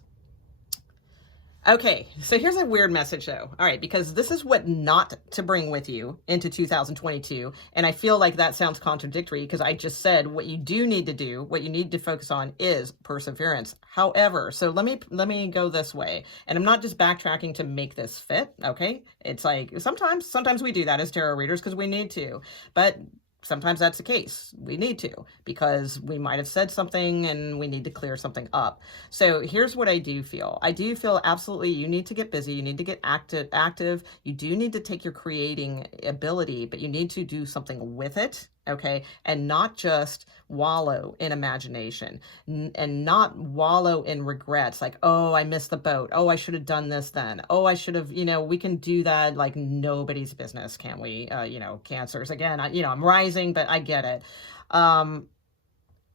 Okay, so here's a weird message though. All right, because this is what not to bring with you into 2022. And I feel like that sounds contradictory because I just said what you do need to do, what you need to focus on is perseverance. However, so let me go this way. And I'm not just backtracking to make this fit, okay? It's like sometimes we do that as tarot readers because we need to. But sometimes that's the case. We need to, because we might have said something and we need to clear something up. So here's what I do feel. I do feel absolutely you need to get busy. You need to get active. You do need to take your creating ability, but you need to do something with it. Okay. And not just wallow in imagination and not wallow in regrets. Like, oh, I missed the boat. Oh, I should have done this then. Oh, I should have, you know, we can do that like nobody's business. Can we, you know, Cancers again, I'm rising, but I get it.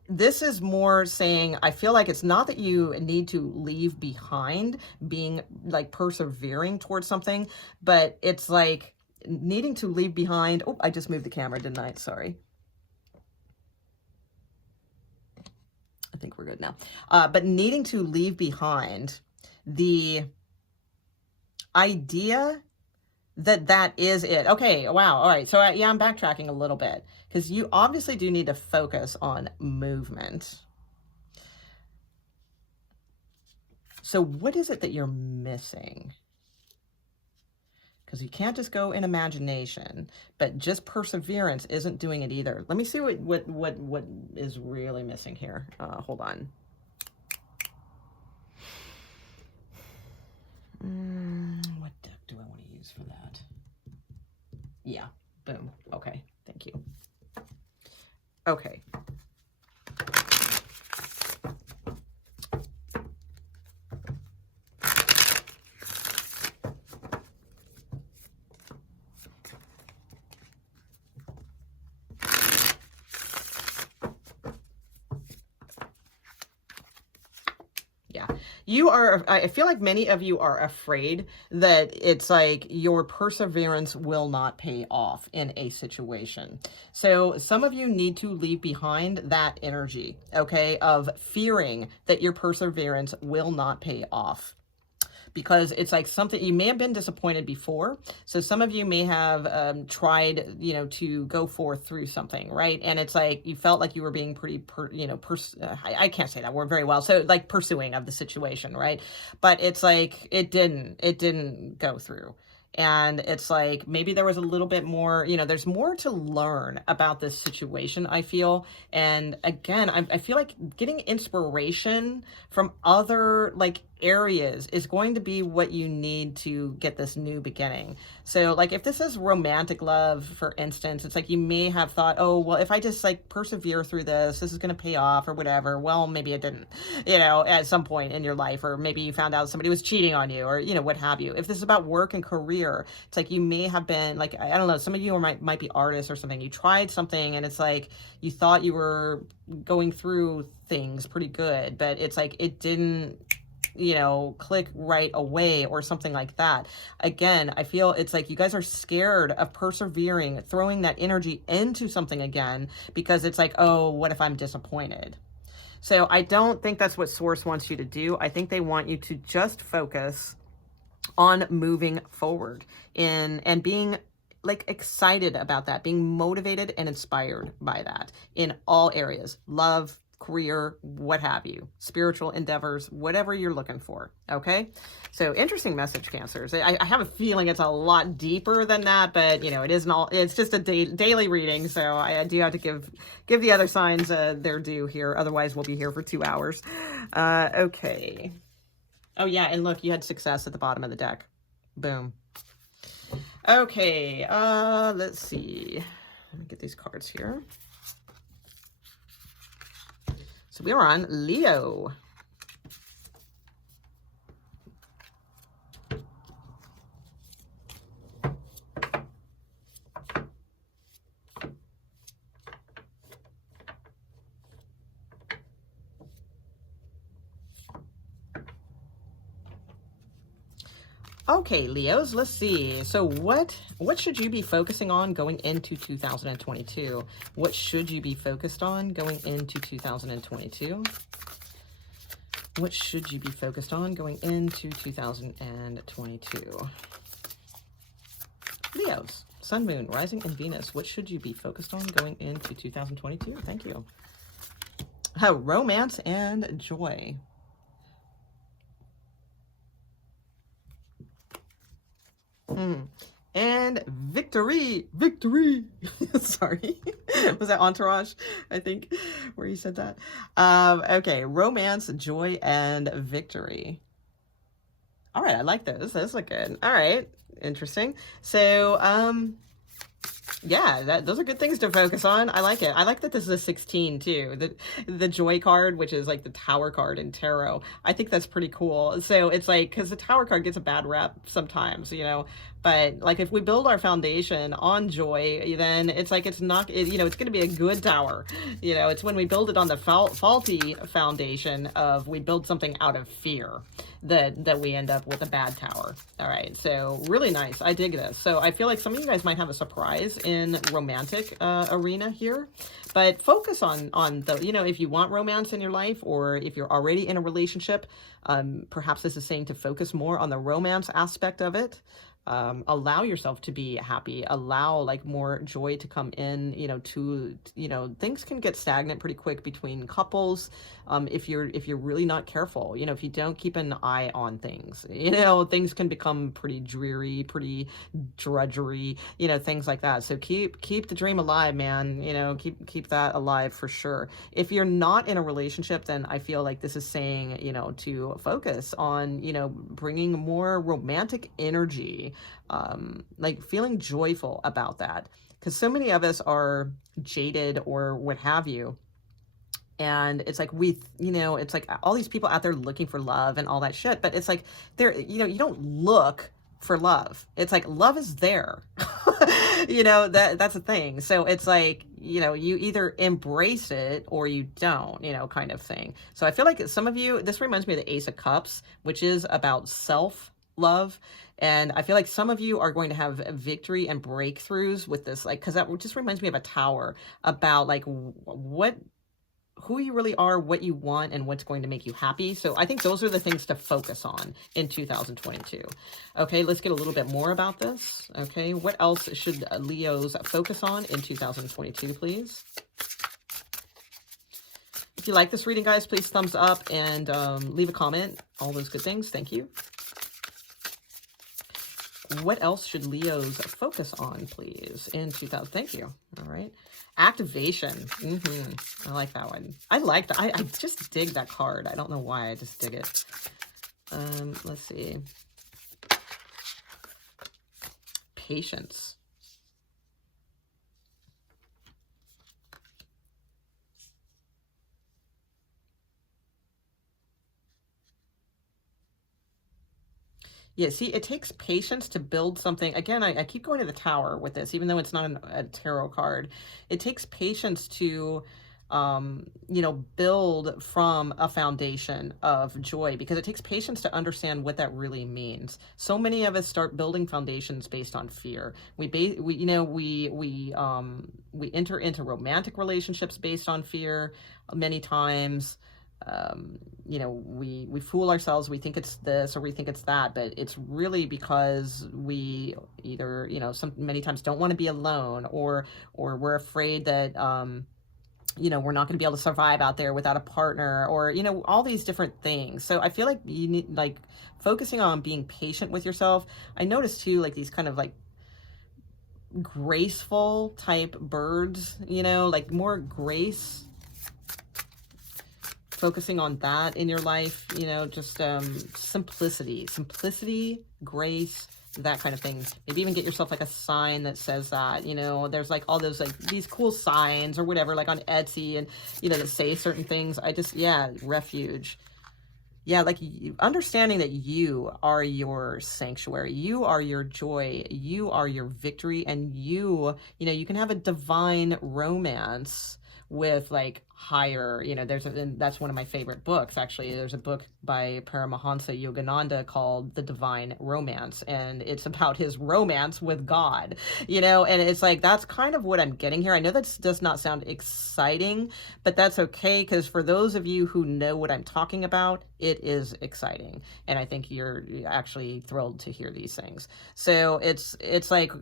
This is more saying, I feel like it's not that you need to leave behind being like persevering towards something, but it's like needing to leave behind. Oh, I just moved the camera, didn't I? Sorry. I think we're good now. But needing to leave behind the idea that that is it. Okay, wow. All right. So yeah, I'm backtracking a little bit because you obviously do need to focus on movement. So what is it that you're missing? Because you can't just go in imagination, but just perseverance isn't doing it either. Let me see what is really missing here. Hold on. What deck do I want to use for that? Yeah, boom. Okay, thank you. Okay. You are, I feel like many of you are afraid that it's like your perseverance will not pay off in a situation. So some of you need to leave behind that energy, okay, of fearing that your perseverance will not pay off. Because it's like something you may have been disappointed before. So some of you may have tried, you know, to go forth through something, right? And it's like you felt like you were being pretty, I can't say that word very well. So like pursuing of the situation, right? But it's like it didn't go through. And it's like maybe there was a little bit more, you know, there's more to learn about this situation, I feel. And again, I feel like getting inspiration from other like areas is going to be what you need to get this new beginning. So like if this is romantic love, for instance, it's like you may have thought, oh, well, if I just like persevere through this is going to pay off or whatever. Well, maybe it didn't, you know, at some point in your life, or maybe you found out somebody was cheating on you or, you know, what have you. If this is about work and career, it's like you may have been like, I don't know, some of you might be artists or something. You tried something and it's like you thought you were going through things pretty good, but it's like it didn't, you know, click right away or something like that. Again, I feel it's like you guys are scared of persevering, throwing that energy into something again, because it's like, oh, what if I'm disappointed? So I don't think that's what Source wants you to do. I think they want you to just focus on moving forward and being like excited about that, being motivated and inspired by that in all areas, love, career, what have you, spiritual endeavors, whatever you're looking for. Okay. So interesting message, Cancers. I have a feeling it's a lot deeper than that, but you know, it isn't all, it's just a daily reading. So I do have to give the other signs their due here. Otherwise we'll be here for 2 hours. Okay. Oh yeah. And look, you had success at the bottom of the deck. Boom. Okay. Let's see. Let me get these cards here. So we are on Leo. Okay, Leos, let's see. So what should you be focusing on going into 2022? What should you be focused on going into 2022? What should you be focused on going into 2022? Leos, Sun, Moon, Rising, and Venus. What should you be focused on going into 2022? Thank you. Oh, romance and joy. And victory. Sorry. Was that Entourage? I think where you said that. Okay. Romance, joy, and victory. All right. I like those. Those look good. All right. Interesting. So, yeah, those are good things to focus on. I like it. I like that this is a 16 too. The joy card, which is like the Tower card in tarot. I think that's pretty cool. So it's like, because the Tower card gets a bad rep sometimes, you know, but like if we build our foundation on joy, then it's like it's not, you know, it's going to be a good tower. You know, it's when we build it on the faulty foundation of we build something out of fear that we end up with a bad tower. All right, so really nice. I dig this. So I feel like some of you guys might have a surprise in romantic arena here, but focus on the, you know, if you want romance in your life, or if you're already in a relationship, perhaps this is saying to focus more on the romance aspect of it. Allow yourself to be happy, allow like more joy to come in, you know, things can get stagnant pretty quick between couples. If you're really not careful, you know, if you don't keep an eye on things, you know, things can become pretty dreary, pretty drudgery, you know, things like that. So keep the dream alive, man, you know, keep that alive for sure. If you're not in a relationship, then I feel like this is saying, you know, to focus on, you know, bringing more romantic energy, like feeling joyful about that, because so many of us are jaded or what have you. And it's like you know, it's like all these people out there looking for love and all that shit, but it's like they're, you know, you don't look for love. It's like love is there. You know, that's the thing. So it's like, you know, you either embrace it or you don't, you know, kind of thing. So I feel like some of you, this reminds me of the Ace of Cups, which is about self-love. And I feel like some of you are going to have victory and breakthroughs with this, like, because that just reminds me of a tower, about like who you really are, what you want, and what's going to make you happy. So I think those are the things to focus on in 2022. Okay, let's get a little bit more about this. Okay, what else should Leos focus on in 2022, please? If you like this reading, guys, please thumbs up and leave a comment. All those good things. Thank you. What else should Leos focus on, please, in 2000? Thank you. All right. Activation. I like that one. I like that. I just dig that card. I don't know why. I just dig it. Let's see. Patience. Yeah, see, it takes patience to build something. Again, I keep going to the Tower with this, even though it's not a tarot card. It takes patience to, you know, build from a foundation of joy, because it takes patience to understand what that really means. So many of us start building foundations based on fear. We enter into romantic relationships based on fear many times. you know, we fool ourselves. We think it's this or we think it's that, but it's really because we either, you know, many times don't want to be alone, or we're afraid that, you know, we're not going to be able to survive out there without a partner, or, you know, all these different things. So I feel like you need, like, focusing on being patient with yourself. I noticed too, like, these kind of like graceful type birds, you know, like more grace, focusing on that in your life, you know, just simplicity, grace, that kind of thing. Maybe even get yourself like a sign that says that, you know, there's like all those like these cool signs or whatever, like on Etsy, and, you know, that say certain things. I just, yeah, refuge. Yeah, like understanding that you are your sanctuary, you are your joy, you are your victory, and you know, you can have a divine romance with like higher, you know, and that's one of my favorite books, actually. There's a book by Paramahansa Yogananda called The Divine Romance, and it's about his romance with God, you know, and it's like, that's kind of what I'm getting here. I know that does not sound exciting, but that's okay, because for those of you who know what I'm talking about, it is exciting, and I think you're actually thrilled to hear these things. So it's like,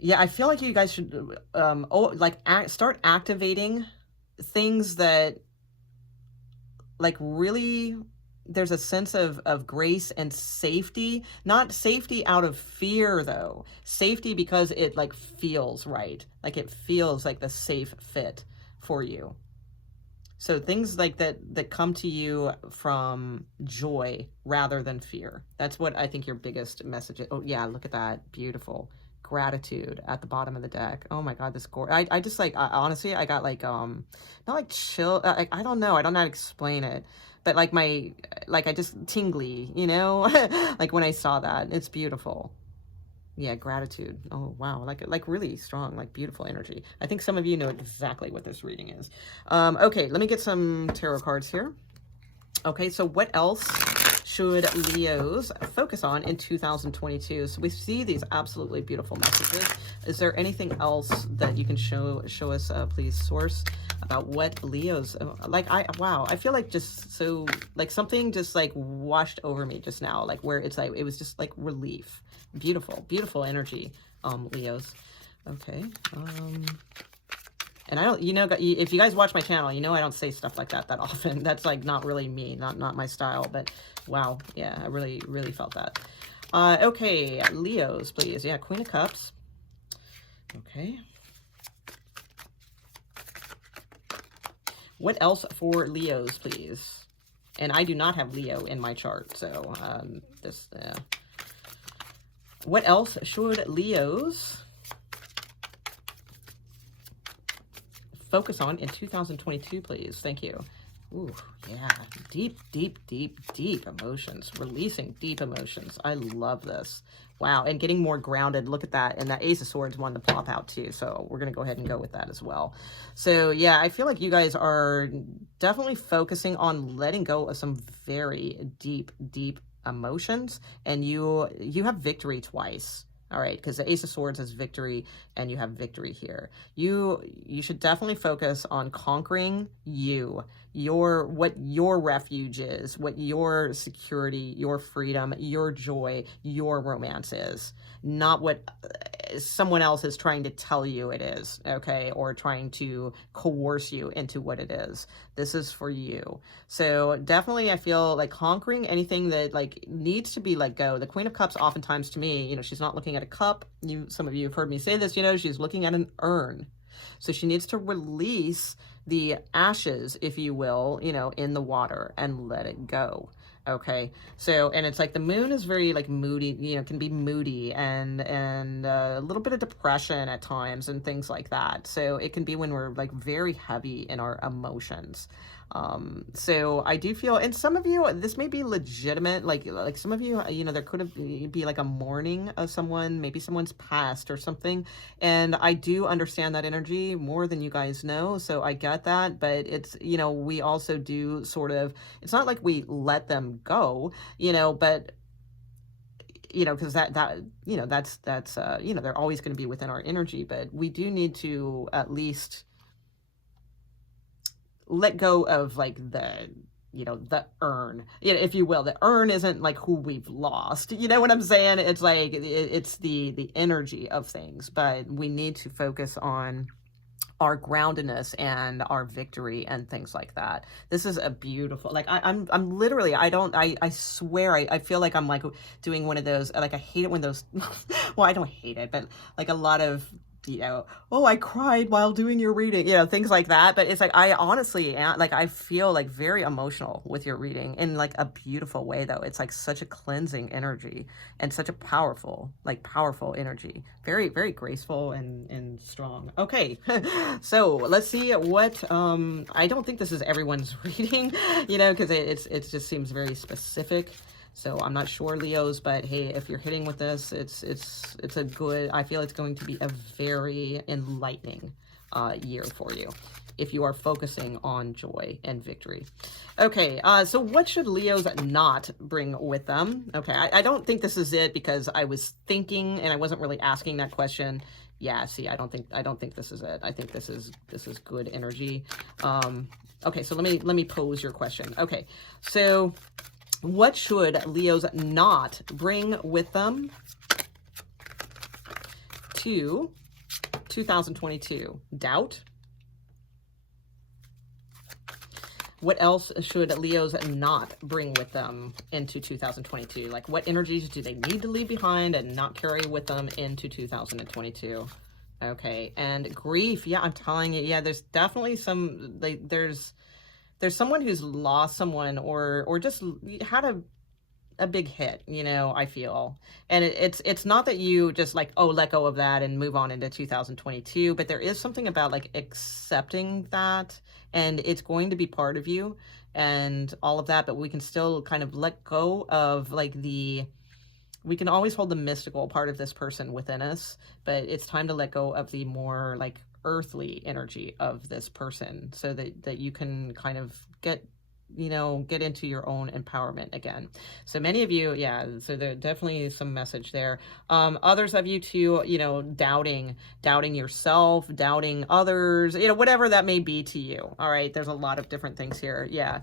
yeah, I feel like you guys should start activating things that, like, really, there's a sense of grace and safety. Not safety out of fear, though. Safety because it, like, feels right. Like, it feels like the safe fit for you. So things like that come to you from joy rather than fear. That's what I think your biggest message is. Oh, yeah, look at that. Beautiful. Gratitude at the bottom of the deck. Oh my God, this I just like, honestly, I got like, not like chill, I don't know, I don't know how to explain it, but like I just tingly, you know, like when I saw that. It's beautiful. Yeah, gratitude. Oh wow, like really strong, like beautiful energy. I think some of you know exactly what this reading is. Okay, let me get some tarot cards here. Okay, so what else should Leos focus on in 2022? So we see these absolutely beautiful messages. Is there anything else that you can show us, please, source, about what Leos, wow, I feel like just so, like something just like washed over me just now, like where it's like, it was just like relief. Beautiful energy, Leos. Okay. And I don't, you know, if you guys watch my channel, you know I don't say stuff like that often. That's like not really me, not my style, but wow, yeah, I really felt that. Okay, Leos, please. Yeah, Queen of Cups. Okay. What else for Leos, please? And I do not have Leo in my chart, so what else should Leos focus on in 2022, please? Thank you. Ooh, yeah, deep emotions, releasing deep emotions. I love this. Wow, and getting more grounded. Look at that, and that Ace of Swords one to pop out too, so we're gonna go ahead and go with that as well. So yeah, I feel like you guys are definitely focusing on letting go of some very deep emotions, and you have victory twice. All right, because the Ace of Swords is victory, and you have victory here. You should definitely focus on conquering what your refuge is, what your security, your freedom, your joy, your romance is, not what someone else is trying to tell you it is, okay, or trying to coerce you into what it is. This is for you. So definitely I feel like conquering anything that like needs to be let go. The Queen of Cups, oftentimes to me, you know, she's not looking at a cup. Some of you have heard me say this, you know, she's looking at an urn. So she needs to release the ashes, if you will, you know, in the water and let it go. Okay, so, and it's like the moon is very like moody, you know, can be moody and a little bit of depression at times and things like that. So it can be when we're like very heavy in our emotions. So I do feel, and some of you, this may be legitimate, like some of you, you know, there could be like a mourning of someone, maybe someone's passed or something. And I do understand that energy more than you guys know. So I get that, but it's, you know, we also do sort of, it's not like we let them go, you know, but you know, because that you know, that's you know, they're always going to be within our energy, but we do need to at least let go of like the, you know, the urn, if you will. The urn isn't like who we've lost. You know what I'm saying? It's like, it's the energy of things, but we need to focus on our groundedness and our victory and things like that. This is a beautiful, like, I'm literally, I swear, I feel like I'm like doing one of those, like, I hate it when those, well, I don't hate it, but like a lot of, you know, oh, I cried while doing your reading, you know, things like that. But it's like, I honestly, like, I feel like very emotional with your reading in like a beautiful way, though. It's like such a cleansing energy and such a powerful, like, powerful energy. Very, very graceful and strong. Okay. So let's see what, I don't think this is everyone's reading, you know, because it just seems very specific. So I'm not sure, Leos, but hey, if you're hitting with this, it's a good, I feel it's going to be a very enlightening year for you if you are focusing on joy and victory. Okay, so what should Leos not bring with them? Okay, I don't think this is it, because I was thinking and I wasn't really asking that question. Yeah, see, I don't think this is it. I think this is good energy. Okay, so let me pose your question. Okay, so what should Leos not bring with them to 2022? Doubt. What else should Leos not bring with them into 2022? Like, what energies do they need to leave behind and not carry with them into 2022? Okay, and grief. Yeah, I'm telling you, yeah, there's definitely some, there's someone who's lost someone or just had a big hit, you know, I feel. And it's not that you just like, oh, let go of that and move on into 2022, but there is something about like accepting that, and it's going to be part of you and all of that, but we can still kind of let go of like we can always hold the mystical part of this person within us, but it's time to let go of the more like earthly energy of this person, so that you can kind of get into your own empowerment again. So many of you, yeah, so there definitely some message there. Others of you too, you know, doubting yourself, doubting others, you know, whatever that may be to you. All right, there's a lot of different things here. Yeah.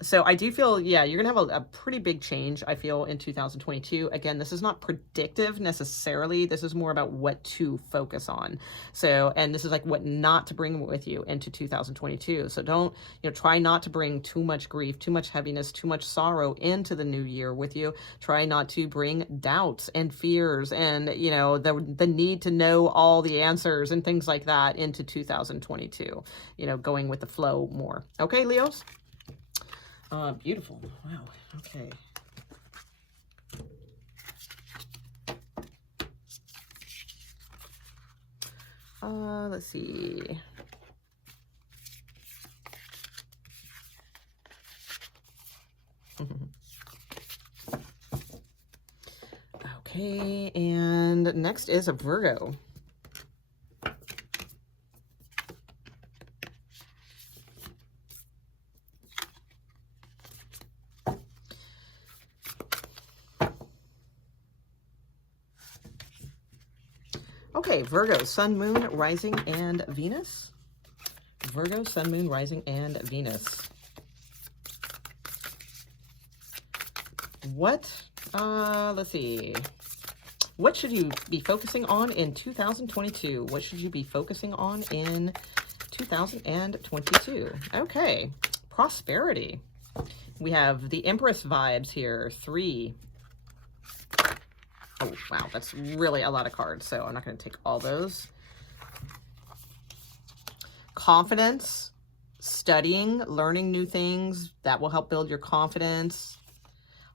So I do feel, yeah, you're going to have a pretty big change, I feel, in 2022. Again, this is not predictive necessarily. This is more about what to focus on. So, and this is like what not to bring with you into 2022. So don't, you know, try not to bring too much grief, too much heaviness, too much sorrow into the new year with you. Try not to bring doubts and fears and, you know, the need to know all the answers and things like that into 2022, you know, going with the flow more. Okay, Leos? Beautiful. Wow. Okay. Let's see. Okay, and next is a Virgo. Okay, Virgo, Sun, Moon, Rising, and Venus. Virgo, Sun, Moon, Rising, and Venus. What, let's see. What should you be focusing on in 2022? What should you be focusing on in 2022? Okay, prosperity. We have the Empress vibes here, 3. Oh, wow, that's really a lot of cards, so I'm not going to take all those. Confidence, studying, learning new things, that will help build your confidence.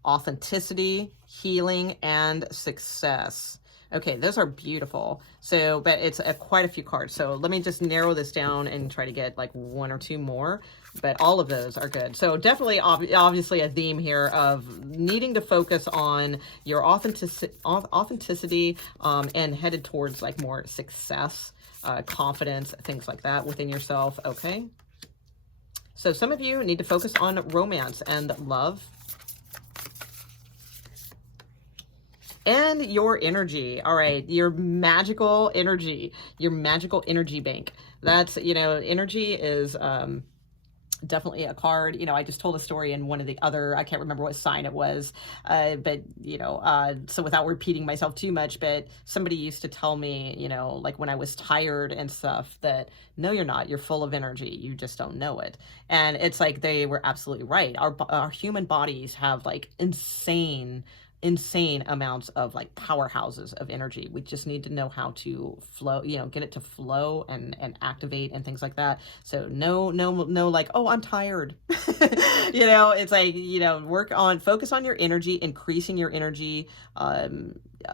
Authenticity, healing, and success. Okay, those are beautiful. So, but it's quite a few cards. So let me just narrow this down and try to get like 1 or 2 more. But all of those are good. So definitely, obviously, a theme here of needing to focus on your authenticity and headed towards like more success, confidence, things like that within yourself. Okay. So some of you need to focus on romance and love. And your energy. All right, your magical energy bank. That's, you know, energy is definitely a card. You know, I just told a story in one of the other, I can't remember what sign it was, but, you know, so without repeating myself too much, but somebody used to tell me, you know, like when I was tired and stuff, that no, you're not, you're full of energy, you just don't know it. And it's like, they were absolutely right. Our human bodies have like insane amounts of like powerhouses of energy. We just need to know how to flow, you know, get it to flow and activate and things like that. So no like, oh, I'm tired. You know, it's like, you know, focus on your energy, increasing your energy.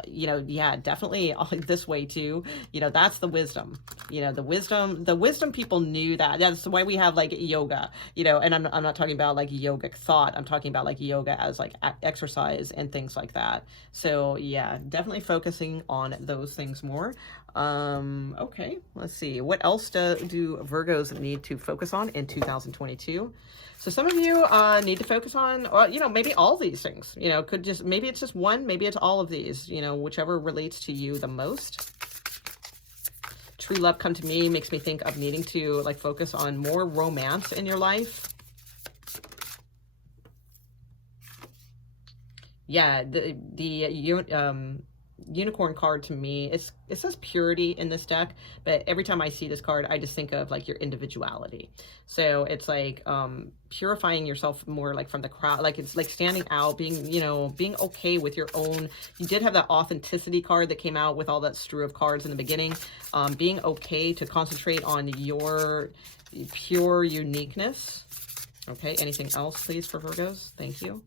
You know, yeah, definitely this way too. You know, that's the wisdom. You know, the wisdom people knew that. That's why we have like yoga, you know, and I'm not talking about like yogic thought. I'm talking about like yoga as like exercise and things like that. So yeah, definitely focusing on those things more. Okay, let's see. What else do Virgos need to focus on in 2022? So some of you need to focus on, you know, maybe all these things, you know, maybe it's just one, maybe it's all of these, you know, whichever relates to you the most. True love come to me makes me think of needing to like focus on more romance in your life. Yeah, the unicorn card to me, it says purity in this deck, but every time I see this card, I just think of like your individuality. So it's like purifying yourself more like from the crowd, like it's like standing out, being, you know, being okay with your own. You did have that authenticity card that came out with all that strew of cards in the beginning. Being okay to concentrate on your pure uniqueness. Okay, anything else please for Virgos? Thank you.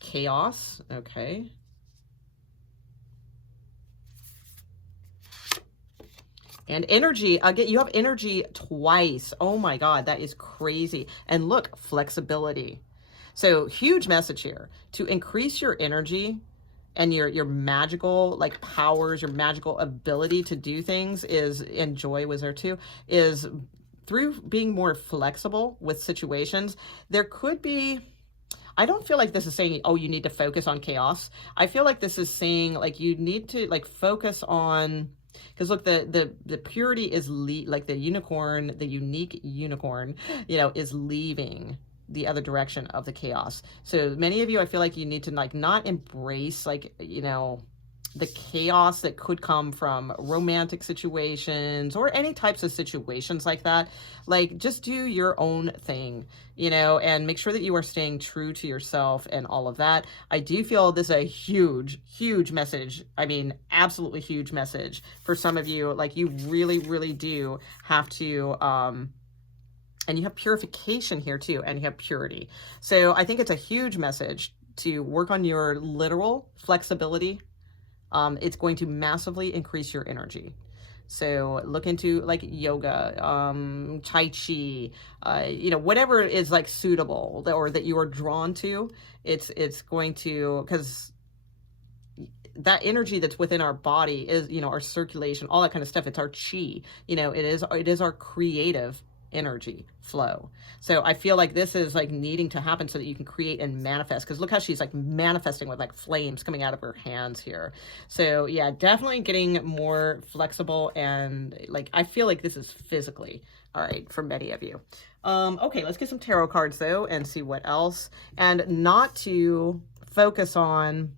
Chaos, okay. And energy, again, you have energy twice. Oh my God, that is crazy. And look, flexibility. So huge message here. To increase your energy and your magical like powers, your magical ability to do things is, and joy was there too, is through being more flexible with situations. There could be, I don't feel like this is saying, oh, you need to focus on chaos. I feel like this is saying like you need to like focus on, because look, the purity is like the unicorn, the unique unicorn, you know, is leaving the other direction of the chaos. So many of you, I feel like you need to like not embrace like, you know, the chaos that could come from romantic situations or any types of situations like that. Like just do your own thing, you know, and make sure that you are staying true to yourself and all of that. I do feel this is a huge message. I mean, absolutely huge message for some of you. Like you really do have to, and you have purification here too, and you have purity. So I think it's a huge message to work on your literal flexibility. It's going to massively increase your energy. So look into like yoga, Tai Chi, you know, whatever is like suitable or that you are drawn to. It's going to, because that energy that's within our body is, you know, our circulation, all that kind of stuff. It's our chi, you know, it is our creative energy flow. So I feel like this is like needing to happen so that you can create and manifest, because look how she's like manifesting with like flames coming out of her hands here. So yeah, definitely getting more flexible, and like I feel like this is physically all right for many of you. Okay, let's get some tarot cards though and see what else, and not to focus on,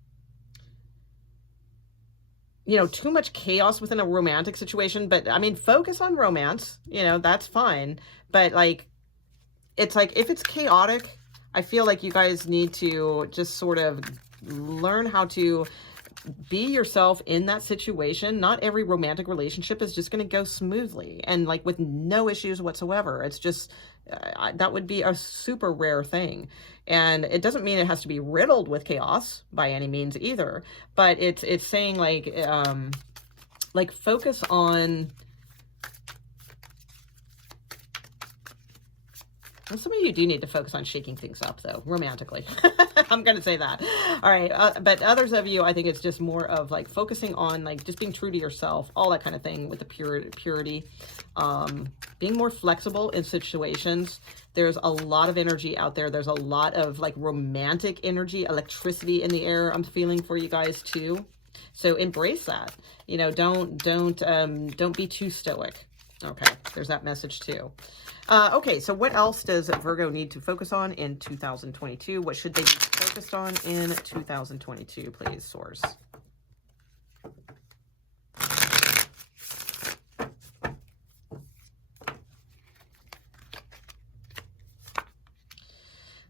you know, too much chaos within a romantic situation. But I mean, focus on romance, you know, that's fine. But like, it's like, if it's chaotic, I feel like you guys need to just sort of learn how to be yourself in that situation. Not every romantic relationship is just going to go smoothly and like with no issues whatsoever. It's just, that would be a super rare thing. And it doesn't mean it has to be riddled with chaos by any means either, but it's saying like focus on, and some of you do need to focus on shaking things up though, romantically. I'm going to say that. All right. But others of you, I think it's just more of like focusing on like just being true to yourself, all that kind of thing with the purity, being more flexible in situations. There's a lot of energy out there. There's a lot of like romantic energy, electricity in the air I'm feeling for you guys too. So embrace that. You know, don't be too stoic. Okay, there's that message too. Okay, so what else does Virgo need to focus on in 2022? What should they be focused on in 2022, please, Source?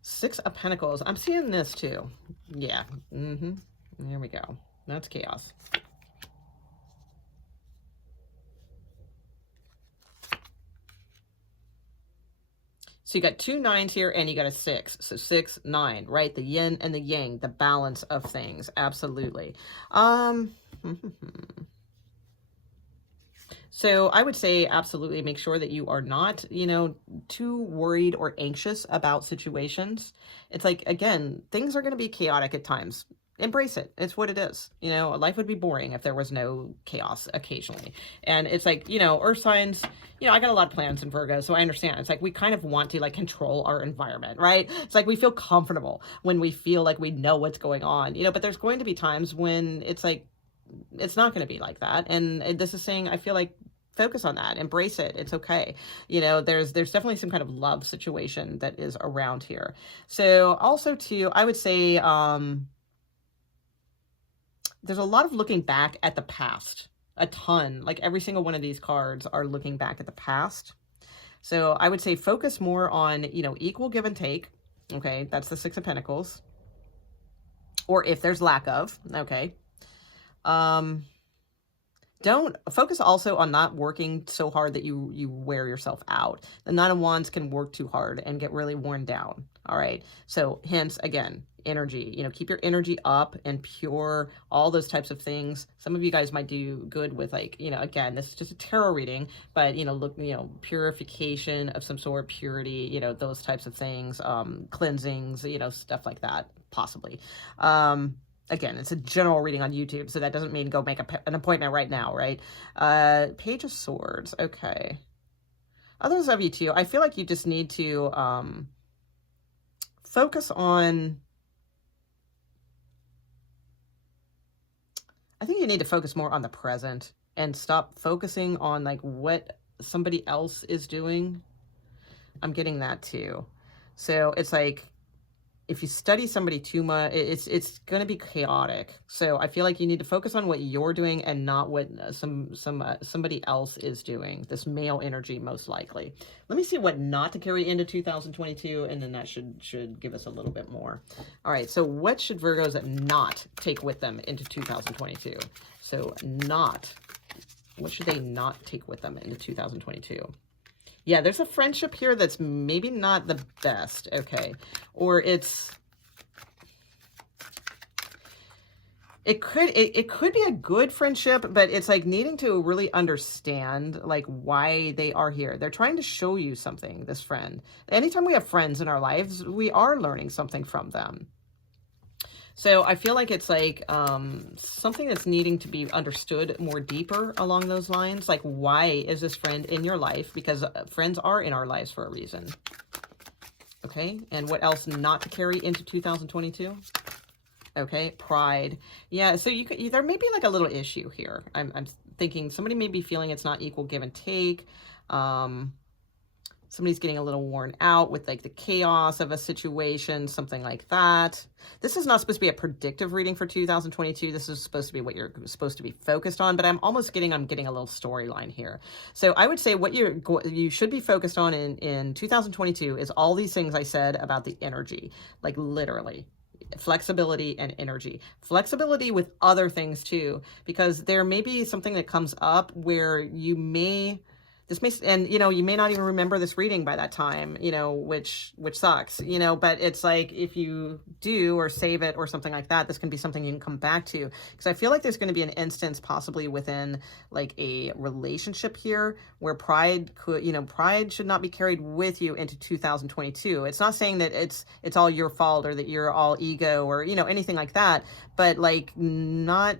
Six of Pentacles. I'm seeing this too. Yeah. There we go. That's chaos. So you got 2 9s here and you got a 6. So 6, 9, right? The yin and the yang, the balance of things. Absolutely. So I would say absolutely make sure that you are not, you know, too worried or anxious about situations. It's like, again, things are going to be chaotic at times. Embrace it. It's what it is. You know, life would be boring if there was no chaos occasionally. And it's like, you know, earth signs, you know, I got a lot of plans in Virgo, so I understand. It's like we kind of want to like control our environment, right? It's like we feel comfortable when we feel like we know what's going on, you know, but there's going to be times when it's like, it's not going to be like that. And this is saying, I feel like, focus on that, embrace it. It's okay. You know, there's definitely some kind of love situation that is around here. So also too, I would say, there's a lot of looking back at the past, a ton. Like every single one of these cards are looking back at the past. So I would say focus more on, you know, equal give and take. Okay, that's the Six of Pentacles. Or if there's lack of, okay. Don't focus also on not working so hard that you wear yourself out. The Nine of Wands can work too hard and get really worn down. All right. So hence, again, energy, you know, keep your energy up and pure, all those types of things. Some of you guys might do good with like, you know, again, this is just a tarot reading, but, you know, look, you know, purification of some sort, purity, you know, those types of things, cleansings, you know, stuff like that, possibly. Again, it's a general reading on YouTube, so that doesn't mean go make an appointment right now, right? Page of Swords. Okay. Others of you too, I feel like you just need to focus on... I think you need to focus more on the present and stop focusing on like what somebody else is doing. I'm getting that too. So it's like, if you study somebody too much, it's going to be chaotic. So I feel like you need to focus on what you're doing and not what somebody else is doing. This male energy, most likely. Let me see what not to carry into 2022, and then that should give us a little bit more. All right, so what should Virgos not take with them into 2022? So what should they not take with them into 2022? Yeah, there's a friendship here that's maybe not the best, okay? Or it could be a good friendship, but it's like needing to really understand like why they are here. They're trying to show you something, this friend. Anytime we have friends in our lives, we are learning something from them. So I feel like it's like something that's needing to be understood more deeper along those lines. Like, why is this friend in your life? Because friends are in our lives for a reason. Okay, and what else not to carry into 2022? Okay, pride. Yeah, so there may be like a little issue here. I'm thinking somebody may be feeling it's not equal give and take. Somebody's getting a little worn out with like the chaos of a situation, something like that. This is not supposed to be a predictive reading for 2022. This is supposed to be what you're supposed to be focused on, but I'm getting a little storyline here. So I would say what you should be focused on in 2022 is all these things I said about the energy, like literally. Flexibility and energy. Flexibility with other things too, because there may be something that comes up where you may... and, you know, you may not even remember this reading by that time, you know, which sucks, you know, but it's like, if you do or save it or something like that, this can be something you can come back to. Because I feel like there's going to be an instance possibly within like a relationship here where pride should not be carried with you into 2022. It's not saying that it's all your fault or that you're all ego or, you know, anything like that, but like not...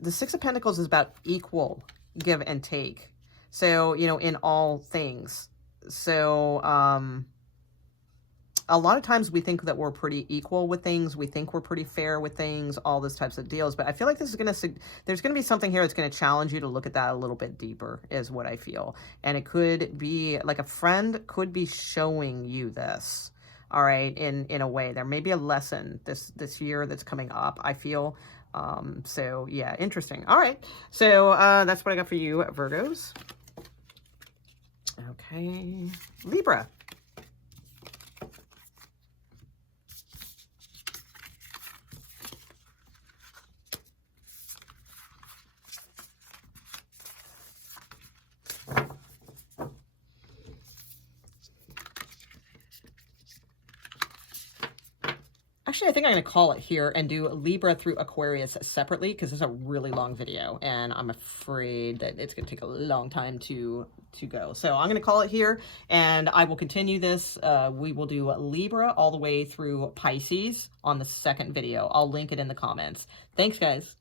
The Six of Pentacles is about equal give and take. So, you know, in all things. So, a lot of times we think that we're pretty equal with things. We think we're pretty fair with things, all those types of deals. But I feel like this is going to, there's going to be something here that's going to challenge you to look at that a little bit deeper is what I feel. And it could be like a friend could be showing you this. All right. In a way, there may be a lesson this year that's coming up, I feel. So yeah, interesting. All right. So, that's what I got for you, Virgos. Okay. Libra. Actually, I think I'm going to call it here and do Libra through Aquarius separately because it's a really long video and I'm afraid that it's going to take a long time to go. So I'm going to call it here and I will continue this. We will do Libra all the way through Pisces on the second video. I'll link it in the comments. Thanks, guys.